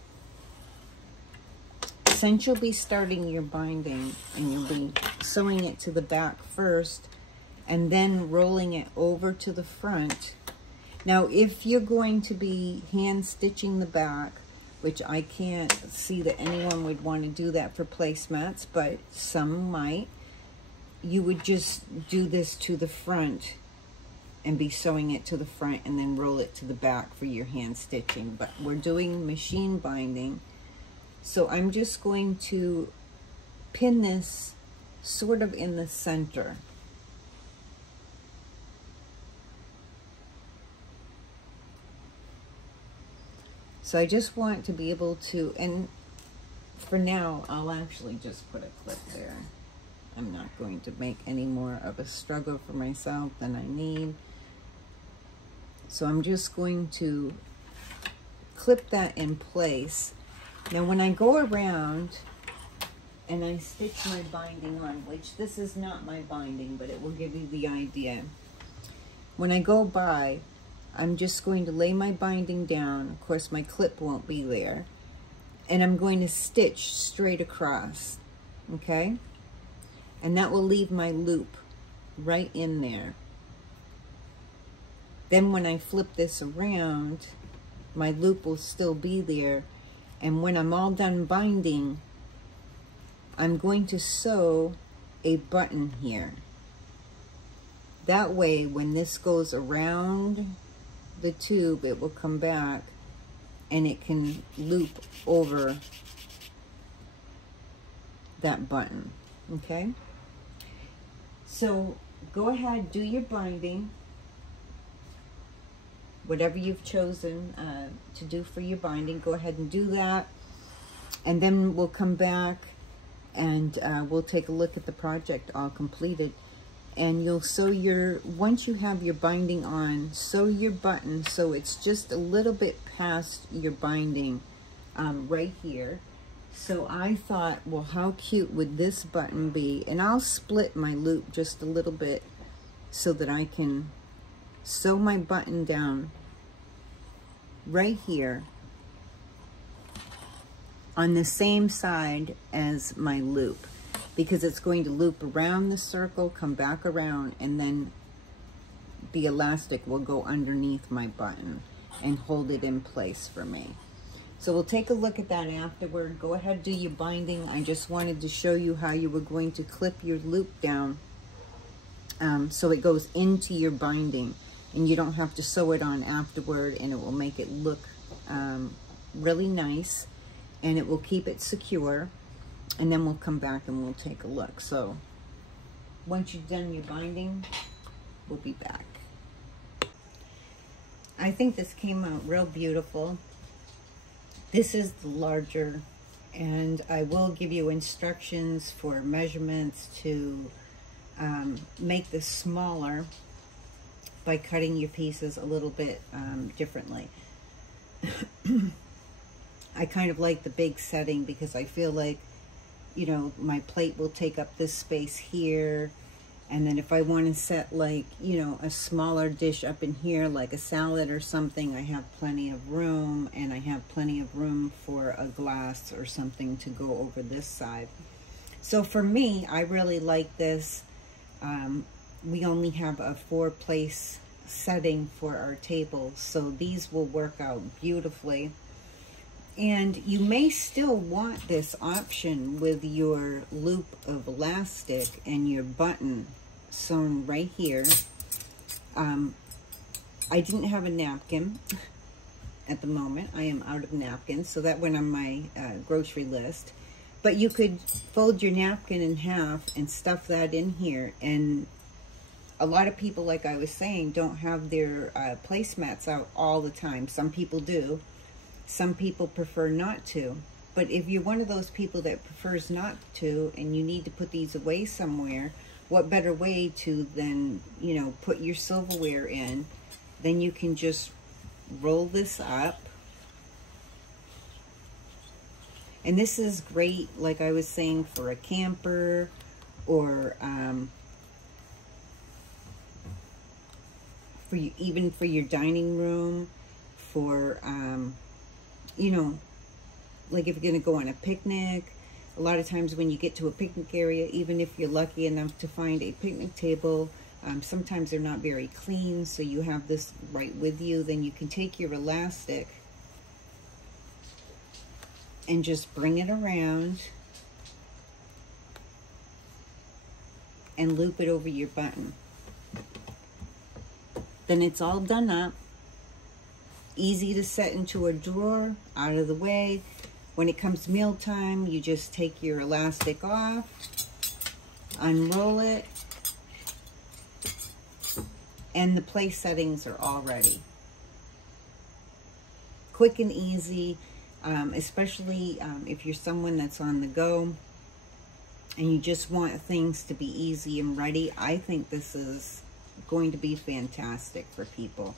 since you'll be starting your binding and you'll be sewing it to the back first and then rolling it over to the front. Now, if you're going to be hand stitching the back, which I can't see that anyone would want to do that for placemats, but some might, you would just do this to the front and be sewing it to the front and then roll it to the back for your hand stitching. But we're doing machine binding. So I'm just going to pin this sort of in the center. So I just want to be able to, and for now, I'll actually just put a clip there. I'm not going to make any more of a struggle for myself than I need. So I'm just going to clip that in place. Now when I go around and I stitch my binding on, which this is not my binding, but it will give you the idea. When I go by, I'm just going to lay my binding down. Of course, my clip won't be there. And I'm going to stitch straight across, okay? And that will leave my loop right in there. Then when I flip this around, my loop will still be there. And when I'm all done binding, I'm going to sew a button here. That way, when this goes around the tube, it will come back and it can loop over that button, okay? So go ahead, do your binding, whatever you've chosen to do for your binding, go ahead and do that. And then we'll come back and we'll take a look at the project all completed. And you'll sew your, once you have your binding on, sew your button so it's just a little bit past your binding right here. So I thought, well, how cute would this button be? And I'll split my loop just a little bit so that I can sew my button down right here on the same side as my loop, because it's going to loop around the circle, come back around, and then the elastic will go underneath my button and hold it in place for me. So we'll take a look at that afterward. Go ahead, do your binding. I just wanted to show you how you were going to clip your loop down so it goes into your binding, and you don't have to sew it on afterward, and it will make it look really nice, and it will keep it secure. And then we'll come back and we'll take a look. So once you've done your binding, we'll be back. I think this came out real beautiful. This is the larger, and I will give you instructions for measurements to make this smaller by cutting your pieces a little bit differently. I kind of like the big setting because I feel like, you know, my plate will take up this space here. And then if I want to set, like, you know, a smaller dish up in here, like a salad or something, I have plenty of room, and I have plenty of room for a glass or something to go over this side. So for me, I really like this. We only have a 4-place setting for our table, so these will work out beautifully. And you may still want this option with your loop of elastic and your button sewn right here. I didn't have a napkin at the moment. I am out of napkins, so that went on my grocery list. But you could fold your napkin in half and stuff that in here. And a lot of people, like I was saying, don't have their placemats out all the time. Some people do. Some people prefer not to. But if you're one of those people that prefers not to, and you need to put these away somewhere, what better way to then, you know, put your silverware in? Then you can just roll this up. And this is great, like I was saying, for a camper, or for you, even for your dining room, for you know, like if you're gonna go on a picnic. A lot of times when you get to a picnic area, even if you're lucky enough to find a picnic table, sometimes they're not very clean, so you have this right with you. Then you can take your elastic and just bring it around and loop it over your button. Then it's all done up. Easy to set into a drawer, out of the way. When it comes mealtime, you just take your elastic off, unroll it, and the place settings are all ready. quick and easy, especially if you're someone that's on the go and you just want things to be easy and ready. I think this is going to be fantastic for people.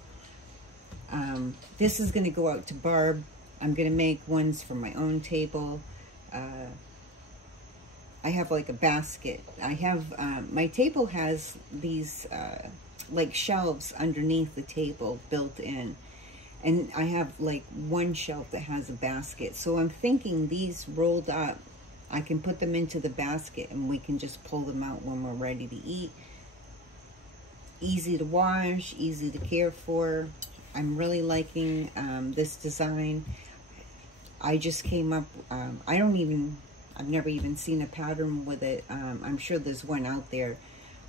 This is going to go out to Barb. I'm going to make ones for my own table. I have like a basket. I have, my table has these like shelves underneath the table built in. And I have like one shelf that has a basket. So I'm thinking these rolled up, I can put them into the basket and we can just pull them out when we're ready to eat. Easy to wash, easy to care for. I'm really liking this design. I just came up, I've never even seen a pattern with it. I'm sure there's one out there.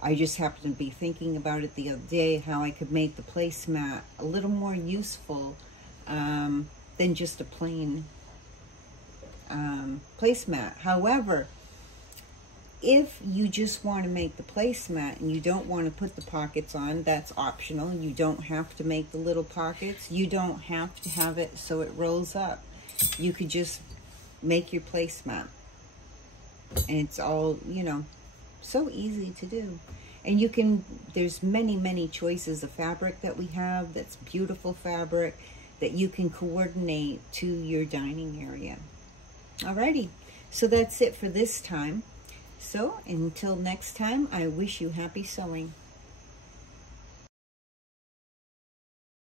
I just happened to be thinking about it the other day, how I could make the placemat a little more useful than just a plain placemat. However, if you just want to make the placemat and you don't want to put the pockets on, that's optional. You don't have to make the little pockets. You don't have to have it so it rolls up. You could just make your placemat. And it's all, you know, so easy to do. And you can, there's many, many choices of fabric that we have that's beautiful fabric that you can coordinate to your dining area. Alrighty, so that's it for this time. So until next time, I wish you happy sewing.